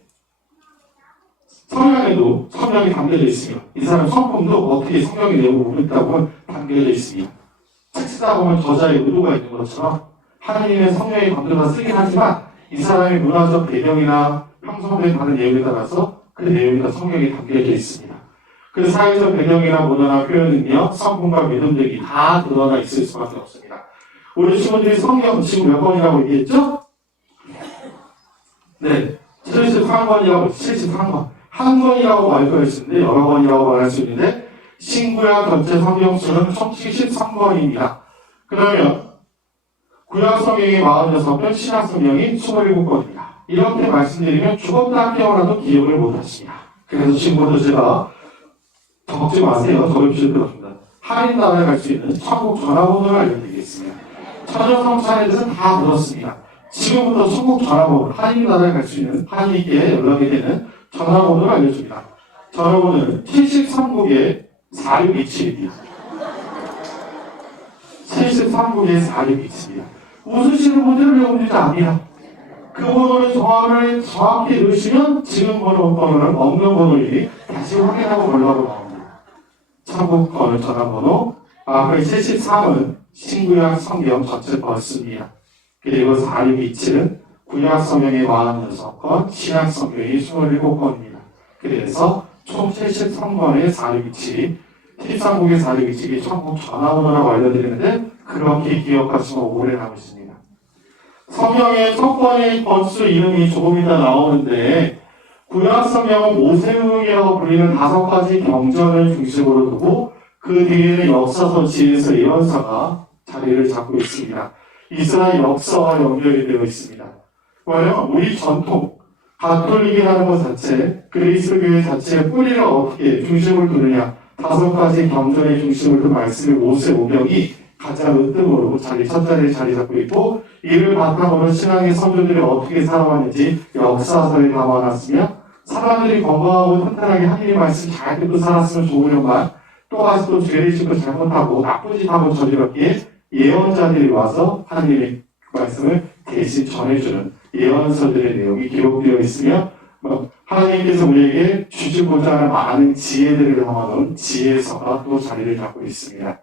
성향에도 성경이 담겨져 있습니다. 이 사람 성품도 어떻게 성경의 내용을 있다고 담겨져 있습니다. 책 쓰다 보면 저자의 의도가 있는 것처럼 하나님의 성령이 건드려서 쓰긴 하지만 이 사람의 문화적 배경이나 형성된 다른 내용에 따라서 그 내용이 다 성경에 담겨져 있습니다. 그 사회적 배경이나 문화나 표현 능력, 성품과 믿음 등이 다 드러나 있을 수밖에 없습니다. 우리 친구들이 성경 지금 몇 번이라고 얘기했죠? 네. 71번이라고, 71번. 한 번이라고 말할 수 있는데, 여러 번이라고 말할 수 있는데, 신구약 전체 성경 수는 총 73번입니다. 그러면, 구약 성경이 46번, 신약 성경이 27번입니다. 이렇게 말씀드리면 죽었다 깨어나도 기억을 못 하십니다. 그래서 친구들 제가 적지 마세요. 적어주실 필요 없습니다. 하나님 나라에 갈 수 있는 천국 전화번호를 알려드리겠습니다. 천여 성찬에 대해서 다 들었습니다. 지금부터 천국 전화번호, 하나님 나라에 갈 수 있는 하나님께 연락이 되는 전화번호를 알려줍니다. 전화번호는 73국의 4627입니다. 73국의 4627입니다. 웃으시는 분들은 왜 웃는지 압니다. 그 번호를 정확히 넣으시면 지금 번호는 없는 번호이니 다시 확인하고 연락으로 나옵니다. 천국 전화번호 73은 신구약 성경 전체 버스입니다. 그리고 4627은 구약 성경의 46건, 신약 성경의 27건입니다. 그래서 총 73번의 4627이 73국의 4627이 천국 전화번호라고 알려드리는데 그렇게 기억하시면 오래 남으십니다. 성경의 첫 번의 건수 이름이 조금 이따 나오는데 구약 성경은 모세후기라고 불리는 5가지 경전을 중심으로 두고 그 뒤에는 역사서, 지혜서, 예언서가 자리를 잡고 있습니다. 이스라엘 역사와 연결이 되어 있습니다. 왜냐하면 우리 전통, 가톨릭이라는 것 자체, 그리스도교회 자체의 뿌리를 어떻게 중심을 두느냐 5가지 경전의 중심을 둔 말씀의 모세오경이 가장 으뜸으로 첫 자리에 자리 잡고 있고 이를 바탕으로 신앙의 선조들이 어떻게 살아왔는지 역사서에 담아놨으며 사람들이 건강하고 튼튼하게 하나님의 말씀 잘 듣고 살았으면 좋으련만 또다시 또 죄를 짓고 잘못하고 나쁜 짓 하고 저지렀기에 예언자들이 와서 하나님의 말씀을 대신 전해주는 예언서들의 내용이 기록되어 있으며 하나님께서 우리에게 주시고자 하는 많은 지혜들을 담아놓은 지혜서가 또 자리를 잡고 있습니다.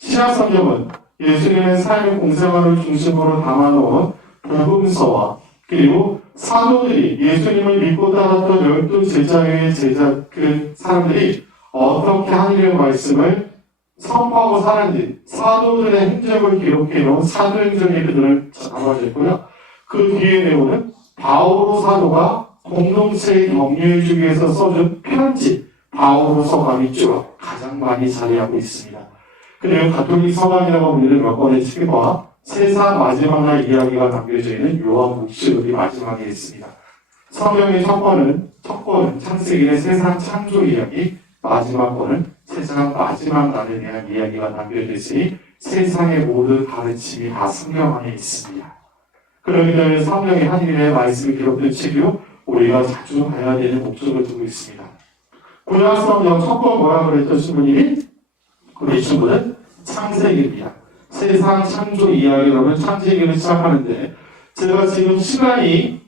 신약성경은 예수님의 삶의 공생활을 중심으로 담아놓은 복음서와 그리고 사도들이 예수님을 믿고 따랐던 12제자의 그 사람들이 어떻게 하나님의 말씀을 선포하고 살았는지 사도들의 행적을 기록해놓은 사도행전의 글을 담아져 있고요. 그 뒤에 내용은 바오로 사도가 공동체의 격려해주기 위해서 써준 편지 바오로서관이 쭉 가장 많이 자리하고 있습니다. 그리고 가톨릭 서강이라고 불리는 몇 권의 책과 세상 마지막 날 이야기가 담겨져 있는 요한복음이 마지막에 있습니다. 성경의 첫 권은 창세기의 세상 창조 이야기, 마지막 권은 세상 마지막 날에 대한 이야기가 담겨져 있으니 세상의 모든 가르침이 다 성경 안에 있습니다. 그렇기 때문에 성경의 하나님의 말씀이 기록된 책이요 우리가 자주 봐야 되는 목적을 두고 있습니다. 구약성경 첫 권 뭐라고 그랬죠, 친구님이? 우리 친구는 창세기입니다. 세상 창조 이야기로는 창세기를 시작하는데 제가 지금 시간이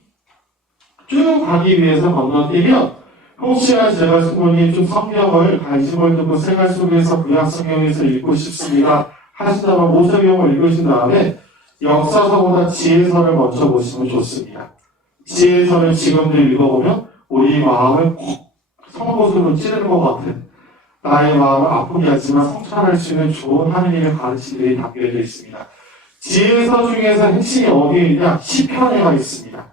쭉 가기 위해서 건너뛰면 혹시나 제가 친구님 좀 성경을 관심을 두고 생활 속에서 구약성경에서 읽고 싶습니다 하시다가 모세경을 읽으신 다음에 역사서보다 지혜서를 먼저 보시면 좋습니다. 지혜서를 지금도 읽어보면 우리 마음을 콕 송곳으로 찌르는 것 같은 나의 마음을 아프게 하지만 성찰할 수 있는 좋은 하느님의 가르침들이 담겨져 있습니다. 지혜서 중에서 핵심이 어디에 있냐? 시편에가 있습니다.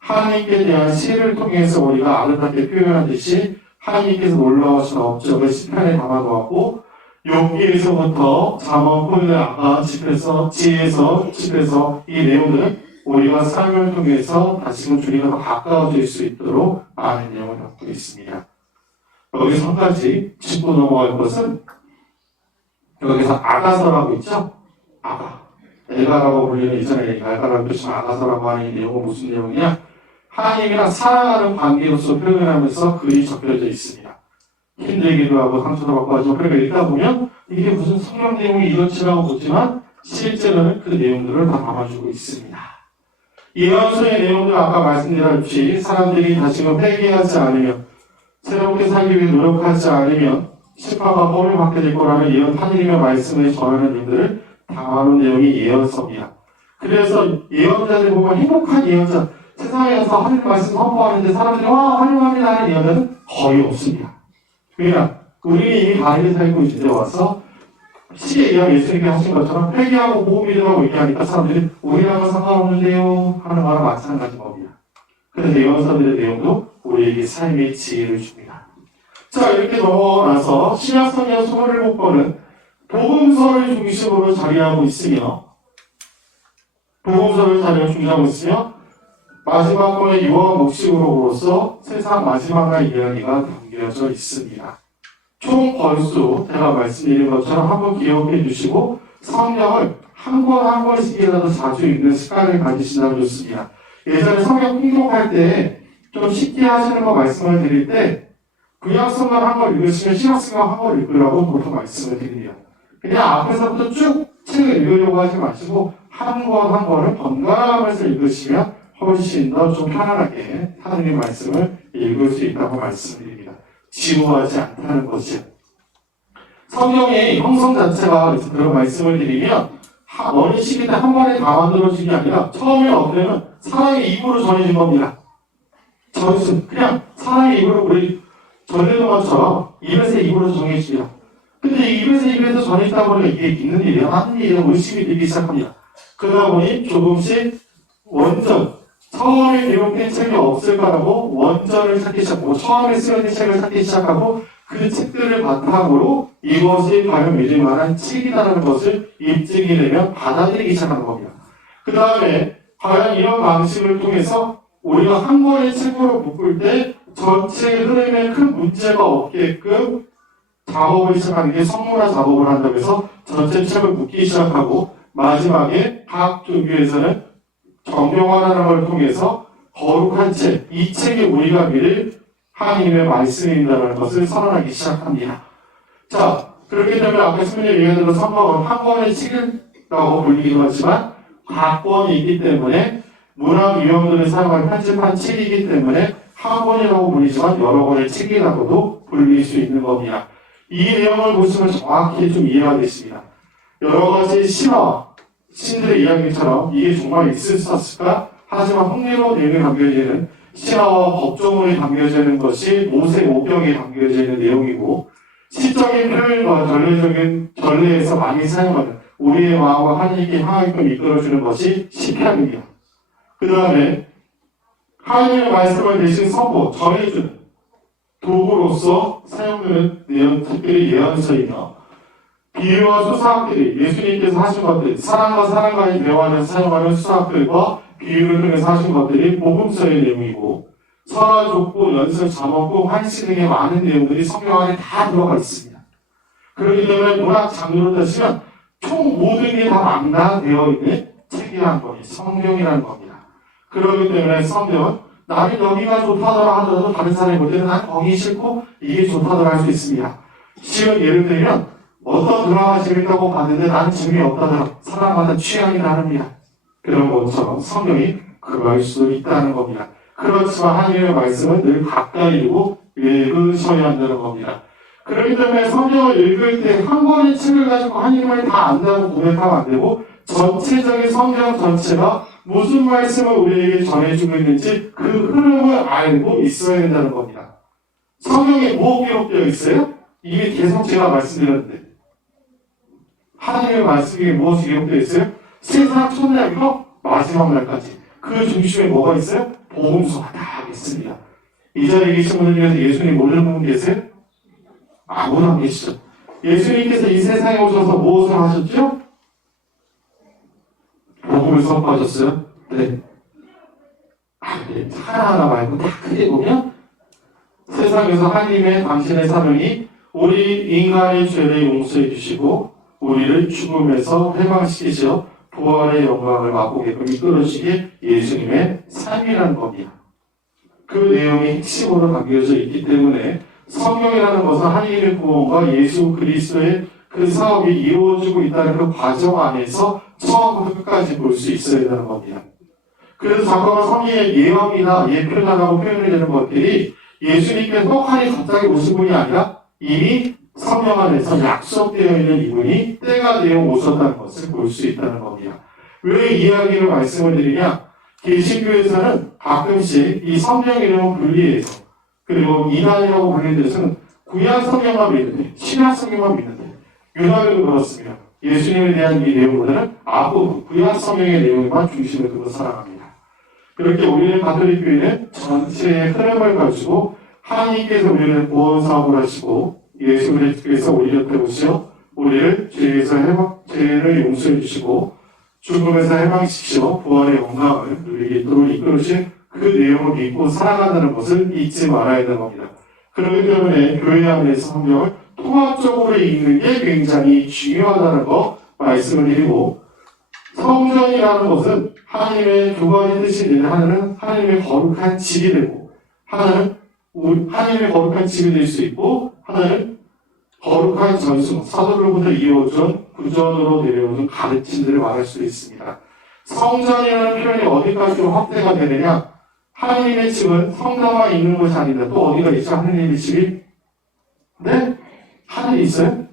하나님께 대한 시를 통해서 우리가 아름답게 표현하듯이 하나님께서 놀라우신 업적을 시편에 담아두었고 욥기에서부터 잠언, 포인트, 아가, 집에서 지혜서, 집에서 이 내용들은 우리가 삶을 통해서 다시금 주님과 더 가까워질 수 있도록 많은 내용을 담고 있습니다. 여기서 한 가지 짚고 넘어갈 것은 여기서 아가서라고 있죠? 아가. 엘가라고 불리는 이전에 엘가라고 표시한 아가서라고 하는 이 내용은 무슨 내용이냐? 하나님이랑 사랑하는 관계로서 표현하면서 글이 적혀져 있습니다. 힘들기도 하고 상처도 받고 하지만 그러니까 읽다 보면 이게 무슨 성경 내용이 이렇지라고 보지만 실제로는 그 내용들을 다 담아주고 있습니다. 예언서의 내용들 아까 말씀드렸듯이 사람들이 다시금 회개하지 않으면 새롭게 살기 위해 노력하지 않으면 심판과 벌을 받게 될 거라는 예언 하나님의 말씀을 전하는 일들을 담아놓은 내용이 예언서입니다. 그래서 예언자들 보면 행복한 예언자 세상에서 하나님 말씀 선포하는데 사람들이 와 환영합니다 하는 예언자는 거의 없습니다. 왜냐? 우리는 이미 바르게 살고 있을 때 와서 시에 이야기 예수님께 하신 것처럼 회개하고 보험 믿음하고 얘기하니까 사람들이 우리랑은 상관없는데요 하는 거랑 마찬가지 겁니다. 그래서 예언서들의 내용도 우리에게 삶의 지혜를 줍니다. 자, 이렇게 넘어나서 신약성경 27권은 복음서를 중심으로 자리하고 있으며 마지막 권의 요한 목식으로서 세상 마지막 날 이야기가 담겨져 있습니다. 총 권수, 제가 말씀드린 것처럼 한번 기억해 주시고 성경을 한 권 한 권씩이라도 자주 읽는 습관을 가지신다면 좋습니다. 예전에 성경 공독할 때 좀 쉽게 하시는 거 말씀을 드릴 때 구약성경 한 권 읽으시면 신약성경 한 권 읽으라고 보통 말씀을 드립니다. 그냥 앞에서부터 쭉 책을 읽으려고 하지 마시고 한 권 한 권을 번갈아가면서 읽으시면 훨씬 더 좀 편안하게 하나님의 말씀을 읽을 수 있다고 말씀드립니다. 지루하지 않다는 것이요. 성경의 형성 자체가 그런 말씀을 드리면 어느 시기 때 한 번에 다 만들어진 게 아니라 처음에 어때는 사랑의 입으로 전해진 겁니다. 그냥 사랑의 입으로 우리 전해진 것처럼 입에서 입으로 정해집니다. 근데 입에서 입에서 전해지다 보니까 이게 있는 일이야 하는 일이야 의식이 되기 시작합니다. 그러다 보니 조금씩 원전 처음에 기록된 책이 없을 거라고 원전을 찾기 시작하고 처음에 쓰여진 책을 찾기 시작하고 그 책들을 바탕으로 이것이 과연 믿을 만한 책이다라는 것을 입증이 되면 받아들이기 시작하는 겁니다. 그 다음에 과연 이런 방식을 통해서 우리가 한 권의 책으로 묶을 때 전체 흐름에 큰 문제가 없게끔 작업을 시작하는 게 성문화 작업을 한다고 해서 전체 책을 묶기 시작하고 마지막에 각 교회에서는 정명화라는 걸 통해서 거룩한 책, 이 책이 우리가 믿을 하나님의 말씀입니다라는 것을 선언하기 시작합니다. 자, 그렇기 때문에 아까 수민이 얘기한 성경은 한 권의 책이라고 불리기도 하지만 각 권이 있기 때문에 문학 유형들을 사용한 편집한 책이기 때문에 한 권이라고 불리지만 여러 권의 책이라고도 불릴 수 있는 겁니다. 이 내용을 보시면 정확히 좀 이해가 되십니다. 여러 가지 신화, 신들의 이야기처럼 이게 정말 있을 수 없을까? 하지만 흥미로운 내용이 담겨지는 신화와 법조문이 담겨지는 것이 모세 오경에 담겨져 있는 내용이고 시적인 표현과 전례적인 전례에서 많이 사용하는 우리의 마음과 하나님께 향하게끔 이끌어주는 것이 시편입니다. 그 다음에 하나님의 말씀을 대신 선포, 전해주는 도구로서 사용되는 내용, 특별히 예언서이며 비유와 수사학들이 예수님께서 하신 것들, 사람과 사람과의 대화를 사용하는 수사학들과 비유를 통해서 하신 것들이 복음서의 내용이고, 설화, 족보, 연설, 잠언고, 환시 등의 많은 내용들이 성경 안에 다 들어가 있습니다. 그렇기 때문에 문학 장르로 따지면 총 모든 게 다 망라되어 있는 책이라는 겁니다. 성경이라는 겁니다. 그렇기 때문에 성경은 나는 여기가 좋다더라 하더라도 다른 사람이 볼 때는 난 거기 싫고 이게 좋다더라 할 수 있습니다. 쉬운 예를 들면 어떤 드라마가 재밌다고 봤는데 나는 재미없다더라. 사람마다 취향이 다릅니다. 그런 것처럼 성경이 그럴 수 있다는 겁니다. 그렇지만 하나님의 말씀은 늘 가까이 두고 읽으셔야 한다는 겁니다. 그렇기 때문에 성경을 읽을 때 한 권의 책을 가지고 하나님을 다 안다고 고백하면 안 되고 전체적인 성경 전체가 무슨 말씀을 우리에게 전해주고 있는지 그 흐름을 알고 있어야 된다는 겁니다. 성경에 뭐 기록되어 있어요? 이게 계속 제가 말씀드렸는데 하나님의 말씀에 무엇이 기록되어 있어요? 세상 첫날부터 마지막 날까지 그 중심에 뭐가 있어요? 복음서가 다 있습니다. 이 자리에 계신 분들 중에서 예수님 모르는 분 계세요? 아무도 안 계시죠. 예수님께서 이 세상에 오셔서 무엇을 하셨죠? 복음을 선포하셨어요? 네. 네. 하나하나 말고 다 크게 보면 세상에서 하나님의 당신의 사명이 우리 인간의 죄를 용서해 주시고 우리를 죽음에서 해방시키셔 부활의 영광을 맛보게끔 이끌어주시기 예수님의 삶이라는 겁니다. 그 내용이 핵심으로 담겨져 있기 때문에 성경이라는 것은 하나님의 구원과 예수 그리스도의 그 사업이 이루어지고 있다는 그 과정 안에서 처음부터 끝까지 볼 수 있어야 되는 겁니다. 그래서 잠깐만 성경의 예언이나 예표라고 표현이 되는 것들이 예수님께서 혹하니 갑자기 오신 분이 아니라 이미 성경 안에서 약속되어 있는 이분이 때가 되어 오셨다는 것을 볼 수 있다는 겁니다. 왜 이 이야기를 말씀을 드리냐? 개신교에서는 가끔씩 이 성경 이름을 분리해서 그리고 이단이라고 불리는 데서는 구약 성경만 믿는데 신약 성경만 믿는데 유다교도 그렇습니다. 예수님에 대한 이 내용보다는 앞부분 구약 성경의 내용만 중심을 두고 살아갑니다. 그렇게 우리는 가톨릭 교회는 전체의 흐름을 가지고 하나님께서 우리를 구원 사업을 하시고 예수 그리스도께서 우리 곁에 오시어 우리를 죄를 용서해 주시고 죽음에서 해방시키시고 부활의 영광을 누리게 이끌으신 그 내용을 믿고 살아간다는 것을 잊지 말아야 되는 겁니다. 그렇기 때문에 교회 안에서 성경을 통합적으로 읽는 게 굉장히 중요하다는 거 말씀을 드리고 성전이라는 것은 하나님의 두 가지 뜻이 있는데 하나는 하나님의 거룩한 집이 되고 하나는 하나님의 거룩한 집이 될 수 있고 하나는 거룩한 전승, 사도로부터 이어진 구전으로 내려오는 가르침들을 말할 수 있습니다. 성전이라는 표현이 어디까지로 확대가 되느냐? 하나님의 집은 성당만 있는 것이 아니다. 또 어디가 있죠? 하나님의 집이? 네? 하늘이 있어요?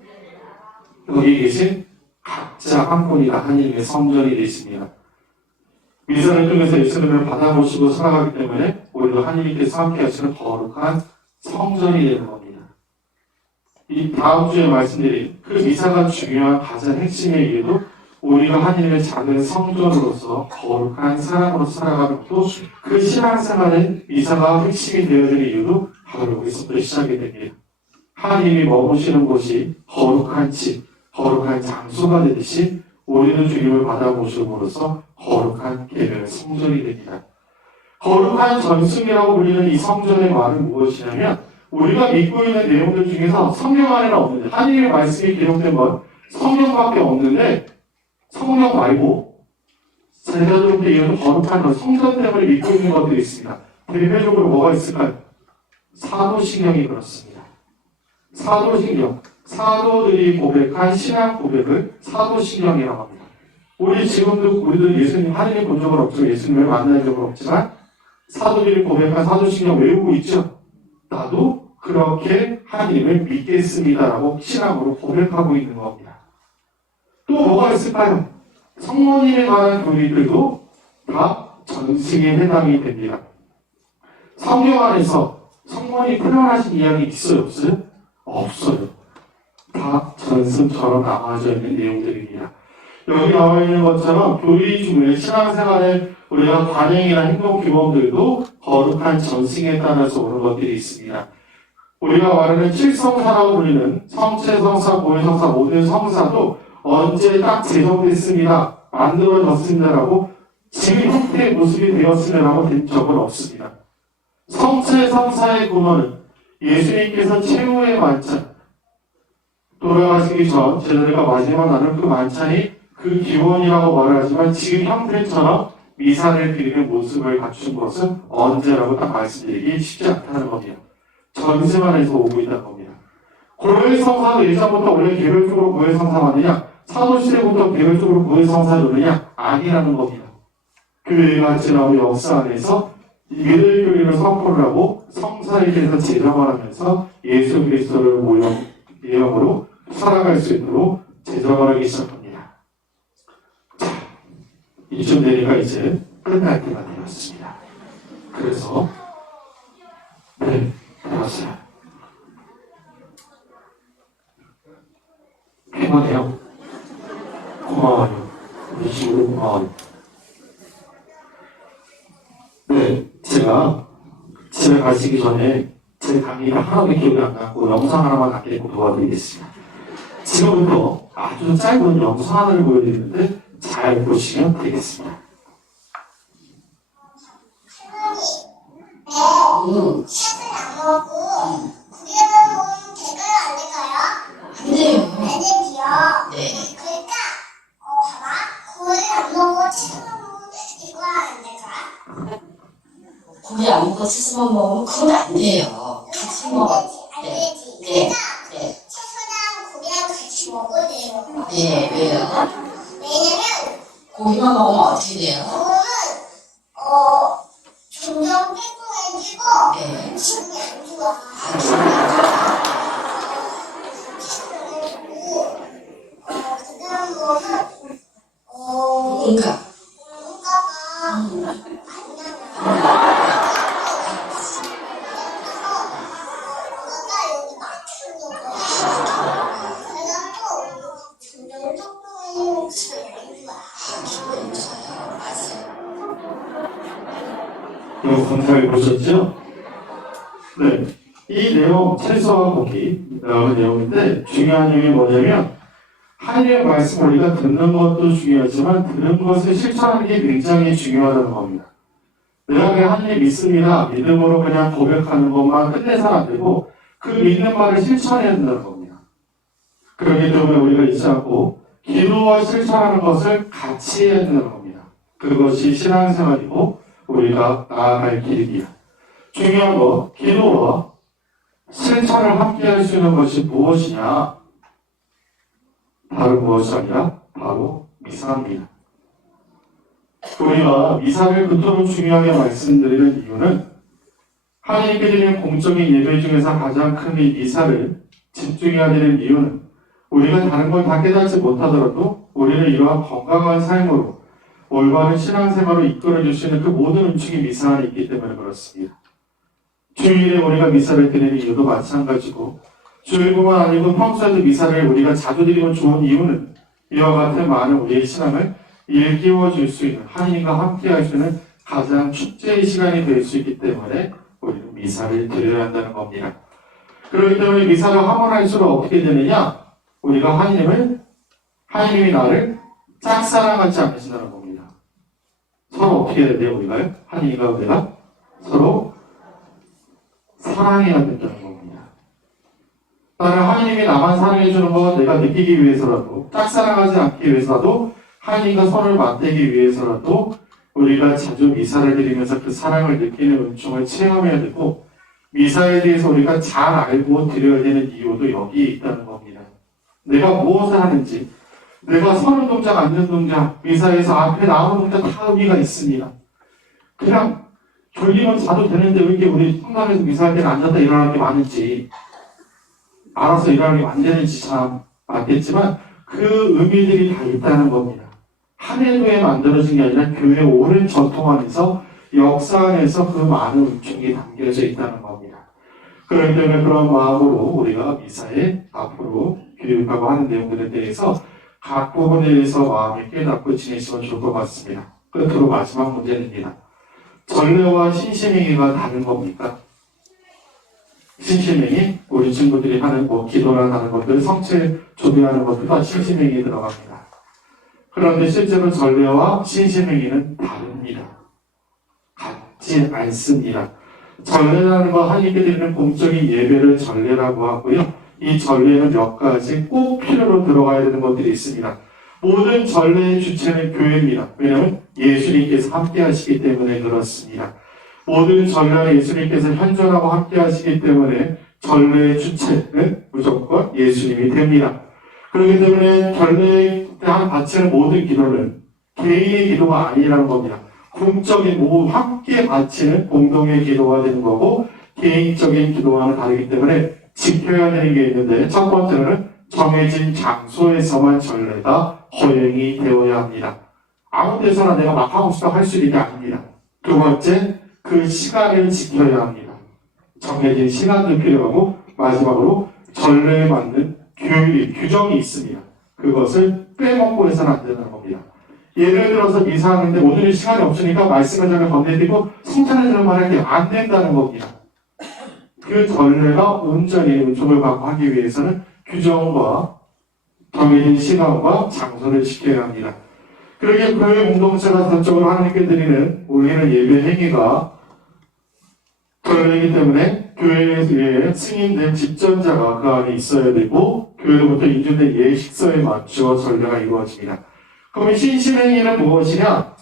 여기 계신 각자 한 분이가 하나님의 성전이 되십니다. 미사를 통해서 예수님을 받아보시고 살아가기 때문에 우리도 하나님께서 함께 하시는 거룩한 성전이 되는 겁니다. 이 다음 주에 말씀드린 그 미사가 중요한 가장 핵심의 이유도 우리가 하나님의 작은 성전으로서 거룩한 사람으로서 살아가는 것도 그 신앙생활의 미사가 핵심이 되어지는 이유도 바로 여기서부터 시작이 됩니다. 하나님이 머무시는 곳이 거룩한 집, 거룩한 장소가 되듯이 우리는 주님을 받아보심으로써 거룩한 계명의 성전이 됩니다. 거룩한 전승이라고 불리는 이 성전의 말은 무엇이냐면 우리가 믿고 있는 내용들 중에서 성경 안에는 없는데 하나님의 말씀이 기록된 건 성경밖에 없는데 성경 말고 제자들한테 이어서 거룩한 성전 때문에 믿고 있는 것들이 있습니다. 대표적으로 뭐가 있을까요? 사도신경이 그렇습니다. 사도신경, 사도들이 고백한 신앙 고백을 사도신경이라고 합니다. 우리도 예수님 하나님 본 적은 없지만 예수님을 만난 적은 없지만 사도들이 고백한 사도신경 외우고 있죠. 나도 그렇게 하나님을 믿겠습니다라고 신앙으로 고백하고 있는 겁니다. 또 뭐가 있을까요? 성모님에 관한 교리들도 다 전승에 해당이 됩니다. 성경 안에서 성모님 표현하신 이야기 있어요? 없어요? 없어요. 다 전승처럼 나와져 있는 내용들입니다. 여기 나와 있는 것처럼 교리 중에 신앙생활에 우리가 관행이나 행동 규범들도 거룩한 전승에 따라서 오는 것들이 있습니다. 우리가 말하는 칠성사라고 불리는 성체성사, 보혜성사 모든 성사도 언제 딱 제정됐습니다. 만들어졌습니다라고 지금 형태의 모습이 되었으면라고 된 적은 없습니다. 성체성사의 근원은 예수님께서 최후의 만찬, 돌아가시기 전 제자들과 마지막 나눌 그 만찬이 그 기원이라고 말을 하지만 지금 형태처럼 미사를 드리는 모습을 갖춘 것은 언제라고 딱 말씀드리기 쉽지 않다는 겁니다. 전세만에서 오고 있다는 겁니다. 고해성사도 예전부터 원래 개별적으로 고해성사하느냐, 사도시대부터 개별적으로 고해성사하느냐 아니라는 겁니다. 교회가 지나온 역사 안에서 믿을 교리를 선포를 하고 성사에 대해서 제정을 하면서 예수 그리스도를 모형 예형으로 살아갈 수 있도록 제정을 하기 시작합니다. 자, 이쯤 되니까 이제 끝날 때가 되었습니다. 그래서 네, 되었어요. 피곤해요. 고마워요. 우리 친구들 고마워요. 네, 제가 집에 가시기 전에 제 강의가 하나도 기억이 안 나고 영상 하나만 남기고 도와드리겠습니다. 지금부터 아주 짧은 영상 하나를 보여드리는데 잘 보시면 되겠습니다. 식을 안 먹고 고기를 될까요? 안 될까요? 안 돼요. 안 되지요. 네. 그러니까 봐봐. 고기를 안 먹고 치즈만 먹으면 될까요? 안 될까요? 고기 안 먹고 치즈만 먹으면 그건 안 돼요. 같이 먹어. 안 되지. 네. 그러니까 네. 채소랑 고기랑 같이 먹어야 돼요. 네, 왜요? 왜냐면 고기만 먹으면 어떻게 돼요? 그거는 점점 뺑뺑해지고 네. 기분이 안 좋아. 그리고 그다음 거는 그러니까. 뭔가가 안 나와. 뭔가 여기 막히는 거야. 그래갖고 점점 뺑뺑해지고 기분이 안 좋아. 기분 좋아요. 맞아요. 이거 검사를 보셨죠? 네. 이 내용, 채소와 고기 나오는 내용인데 중요한 내용이 뭐냐면 하나님의 말씀 우리가 듣는 것도 중요하지만 들은 것을 실천하는 게 굉장히 중요하다는 겁니다. 내가 그냥 하나님 믿습니다. 믿음으로 그냥 고백하는 것만 끝내서는 안 되고 그 믿는 말을 실천해야 된다는 겁니다. 그렇기 때문에 우리가 잊지 않고 기도와 실천하는 것을 같이 해야 된다는 겁니다. 그것이 신앙생활이고 우리가 나아갈 길입니다. 중요한 거, 기도와 실천을 함께 할 수 있는 것이 무엇이냐? 바로 무엇이 아니라 바로 미사입니다. 우리가 미사를 그토록 중요하게 말씀드리는 이유는 하나님께 드리는 공적인 예배 중에서 가장 큰 이 미사를 집중해야 되는 이유는 우리가 다른 걸 다 깨닫지 못하더라도 우리를 이러한 건강한 삶으로 올바른 신앙생활을 이끌어 주시는 그 모든 은총이 미사 안에 있기 때문에 그렇습니다. 주일에 우리가 미사를 드리는 이유도 마찬가지고 주일뿐만 아니고 평소에도 미사를 우리가 자주 드리면 좋은 이유는 이와 같은 많은 우리의 신앙을 일깨워 줄 수 있는 하나님과 함께 할 수 있는 가장 축제의 시간이 될 수 있기 때문에 우리는 미사를 드려야 한다는 겁니다. 그렇기 때문에 미사를 하면 할수록 어떻게 되느냐? 우리가 하나님이 나를 짝사랑하지 않으신다는 겁니다. 서로 어떻게 해야 돼요, 우리가요? 하나님과 우리가 서로 사랑해야 된다는 겁니다. 나는 하나님이 나만 사랑해주는 거 내가 느끼기 위해서라도, 짝사랑하지 않기 위해서라도, 하나님과 손을 맞대기 위해서라도 우리가 자주 미사를 드리면서 그 사랑을 느끼는 은총을 체험해야 되고, 미사에 대해서 우리가 잘 알고 드려야 되는 이유도 여기에 있다는 겁니다. 내가 무엇을 하는지, 내가 서는 동작, 앉는 동작, 미사에서 앞에 나오는 동작 다 의미가 있습니다. 그냥 졸리면 자도 되는데 왜 이렇게 우리 성당에서 미사할 때는 앉았다 일어나는 게 많은지, 알아서 일어나는 게 안 되는지 참 맞겠지만 그 의미들이 다 있다는 겁니다. 한 해도에 만들어진 게 아니라 교회 오랜 전통 안에서 역사 안에서 그 많은 은총이 담겨져 있다는 겁니다. 그렇기 때문에 그런 마음으로 우리가 미사에 앞으로 교육하고 하는 내용들에 대해서 각 부분에 대해서 마음을 깨닫고 지내시면 좋을 것 같습니다. 끝으로 마지막 문제입니다. 전례와 신심행위가 다른 겁니까? 신심행위, 우리 친구들이 하는 기도나 하는 것들, 성체 조례하는 것들 다 신심행위에 들어갑니다. 그런데 실제로 전례와 신심행위는 다릅니다. 같지 않습니다. 전례라는 거 하나님께 드리는 공적인 예배를 전례라고 하고요. 이 전례는 몇 가지 꼭 필요로 들어가야 되는 것들이 있습니다. 모든 전례의 주체는 교회입니다. 왜냐하면 예수님께서 함께 하시기 때문에 그렇습니다. 모든 전례는 예수님께서 현존하고 함께 하시기 때문에 전례의 주체는 무조건 예수님이 됩니다. 그렇기 때문에 전례에 바치는 모든 기도는 개인의 기도가 아니라는 겁니다. 공적인 모두 함께 바치는 공동의 기도가 되는 거고 개인적인 기도와는 다르기 때문에 지켜야 되는 게 있는데 첫 번째는 정해진 장소에서만 전례가 허용이 되어야 합니다. 아무 데서나 내가 막 하고 싶다 할 수 있는 게 아닙니다. 두 번째, 그 시간을 지켜야 합니다. 정해진 시간도 필요하고 마지막으로 전례에 맞는 규정이 있습니다. 그것을 빼먹고 해서는 안 되는 겁니다. 예를 들어서 미사하는데 오늘은 시간이 없으니까 말씀을 전에 건네드리고 성찬을 들은 말할게요. 안 된다는 겁니다. 그 전례가 온전히 은총을 받고 하기 위해서는 규정과 정해진 시간과 장소를 지켜야 합니다. 그러기에 교회 공동체가 전적으로 하나님께 드리는 우리는 예배 행위가 전례이기 때문에 교회에 승인된 집전자가 그 안에 있어야 되고 교회로부터 인준된 예식서에 맞추어 전례가 이루어집니다. 그러면 신심행위는 무엇이냐?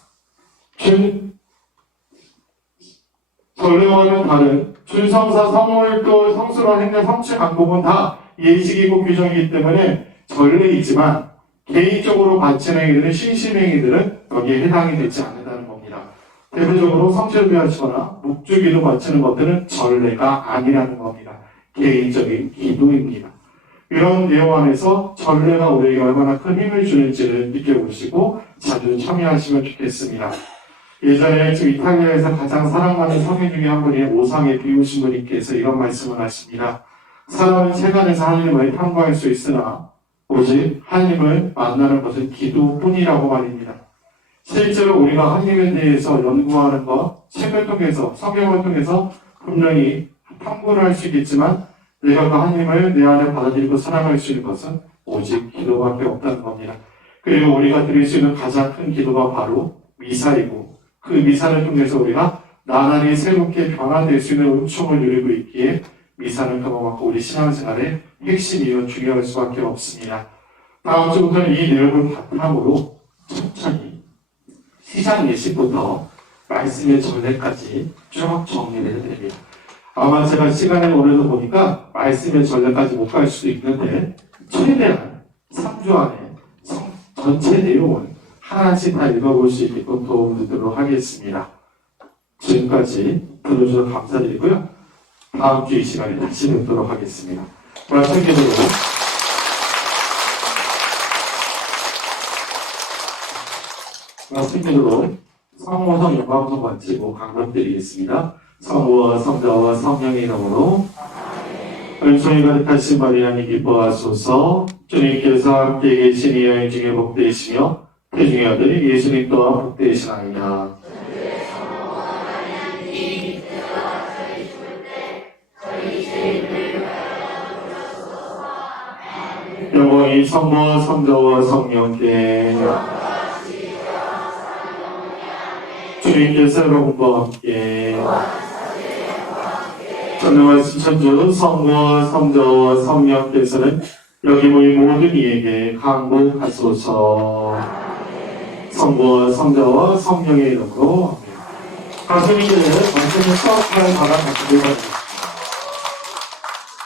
전례와는 다른 준성사, 성물도, 성수로 행된 성취 방법은 다 예식이고 규정이기 때문에 전례이지만 개인적으로 바치는 행위들은 신심행위들은 여기에 해당이 되지 않는다는 겁니다. 대표적으로 성체를 배하시거나 묵주기도 바치는 것들은 전례가 아니라는 겁니다. 개인적인 기도입니다. 이런 내용 안에서 전례가 우리에게 얼마나 큰 힘을 주는지를 느껴보시고 자주 참여하시면 좋겠습니다. 예전에 지금 이탈리아에서 가장 사랑받는 성인 중에 한 분이 오상에 비우신 분께서 이런 말씀을 하십니다. 사람은 세간에서 하나님을 탐구할 수 있으나 오직 하나님을 만나는 것은 기도뿐이라고 말입니다. 실제로 우리가 하나님에 대해서 연구하는 것, 책을 통해서, 성경을 통해서 분명히 탐구를 할 수 있겠지만 내가 그 하나님을 내 안에 받아들이고 사랑할 수 있는 것은 오직 기도밖에 없다는 겁니다. 그리고 우리가 드릴 수 있는 가장 큰 기도가 바로 미사이고 그 미사를 통해서 우리가 나날이 새롭게 변화될 수 있는 은총을 누리고 있기에 미사는 그만큼 우리 신앙생활의 핵심이며 중요할 수밖에 없습니다. 다음 주부터는 이 내용을 바탕으로 천천히 시장 예식부터 말씀의 전례까지 쭉 정리를 해드립니다. 아마 제가 시간을 오늘도 보니까 말씀의 전례까지 못 갈 수도 있는데 최대한 3주 안에 전체 내용을 하나씩 다 읽어볼 수 있게끔 도움을 드리도록 하겠습니다. 지금까지 들어주셔서 감사드리고요. 다음 주 이 시간에 다시 뵙도록 하겠습니다. 말씀대로 성모성 영광성 마치고 강론드리겠습니다. 성부와 성자와 성령의 이름으로 은총이 가득하신 마리아님 기뻐하소서. 주님께서 함께 계시니 여인 중에 복되시며 태중의 아들 예수님 또한 복되시나이다. 영광이 성부와 성자와 성령께 주님께서 여러분과 함께 전능하신 천주 성부와 성자와 성령께서는 여기 모인 모든 이에게 강복하소서. 성부와 성자와 성령의 이름으로 가슴이 말씀을 수업할 바람 받기를 바랍니다.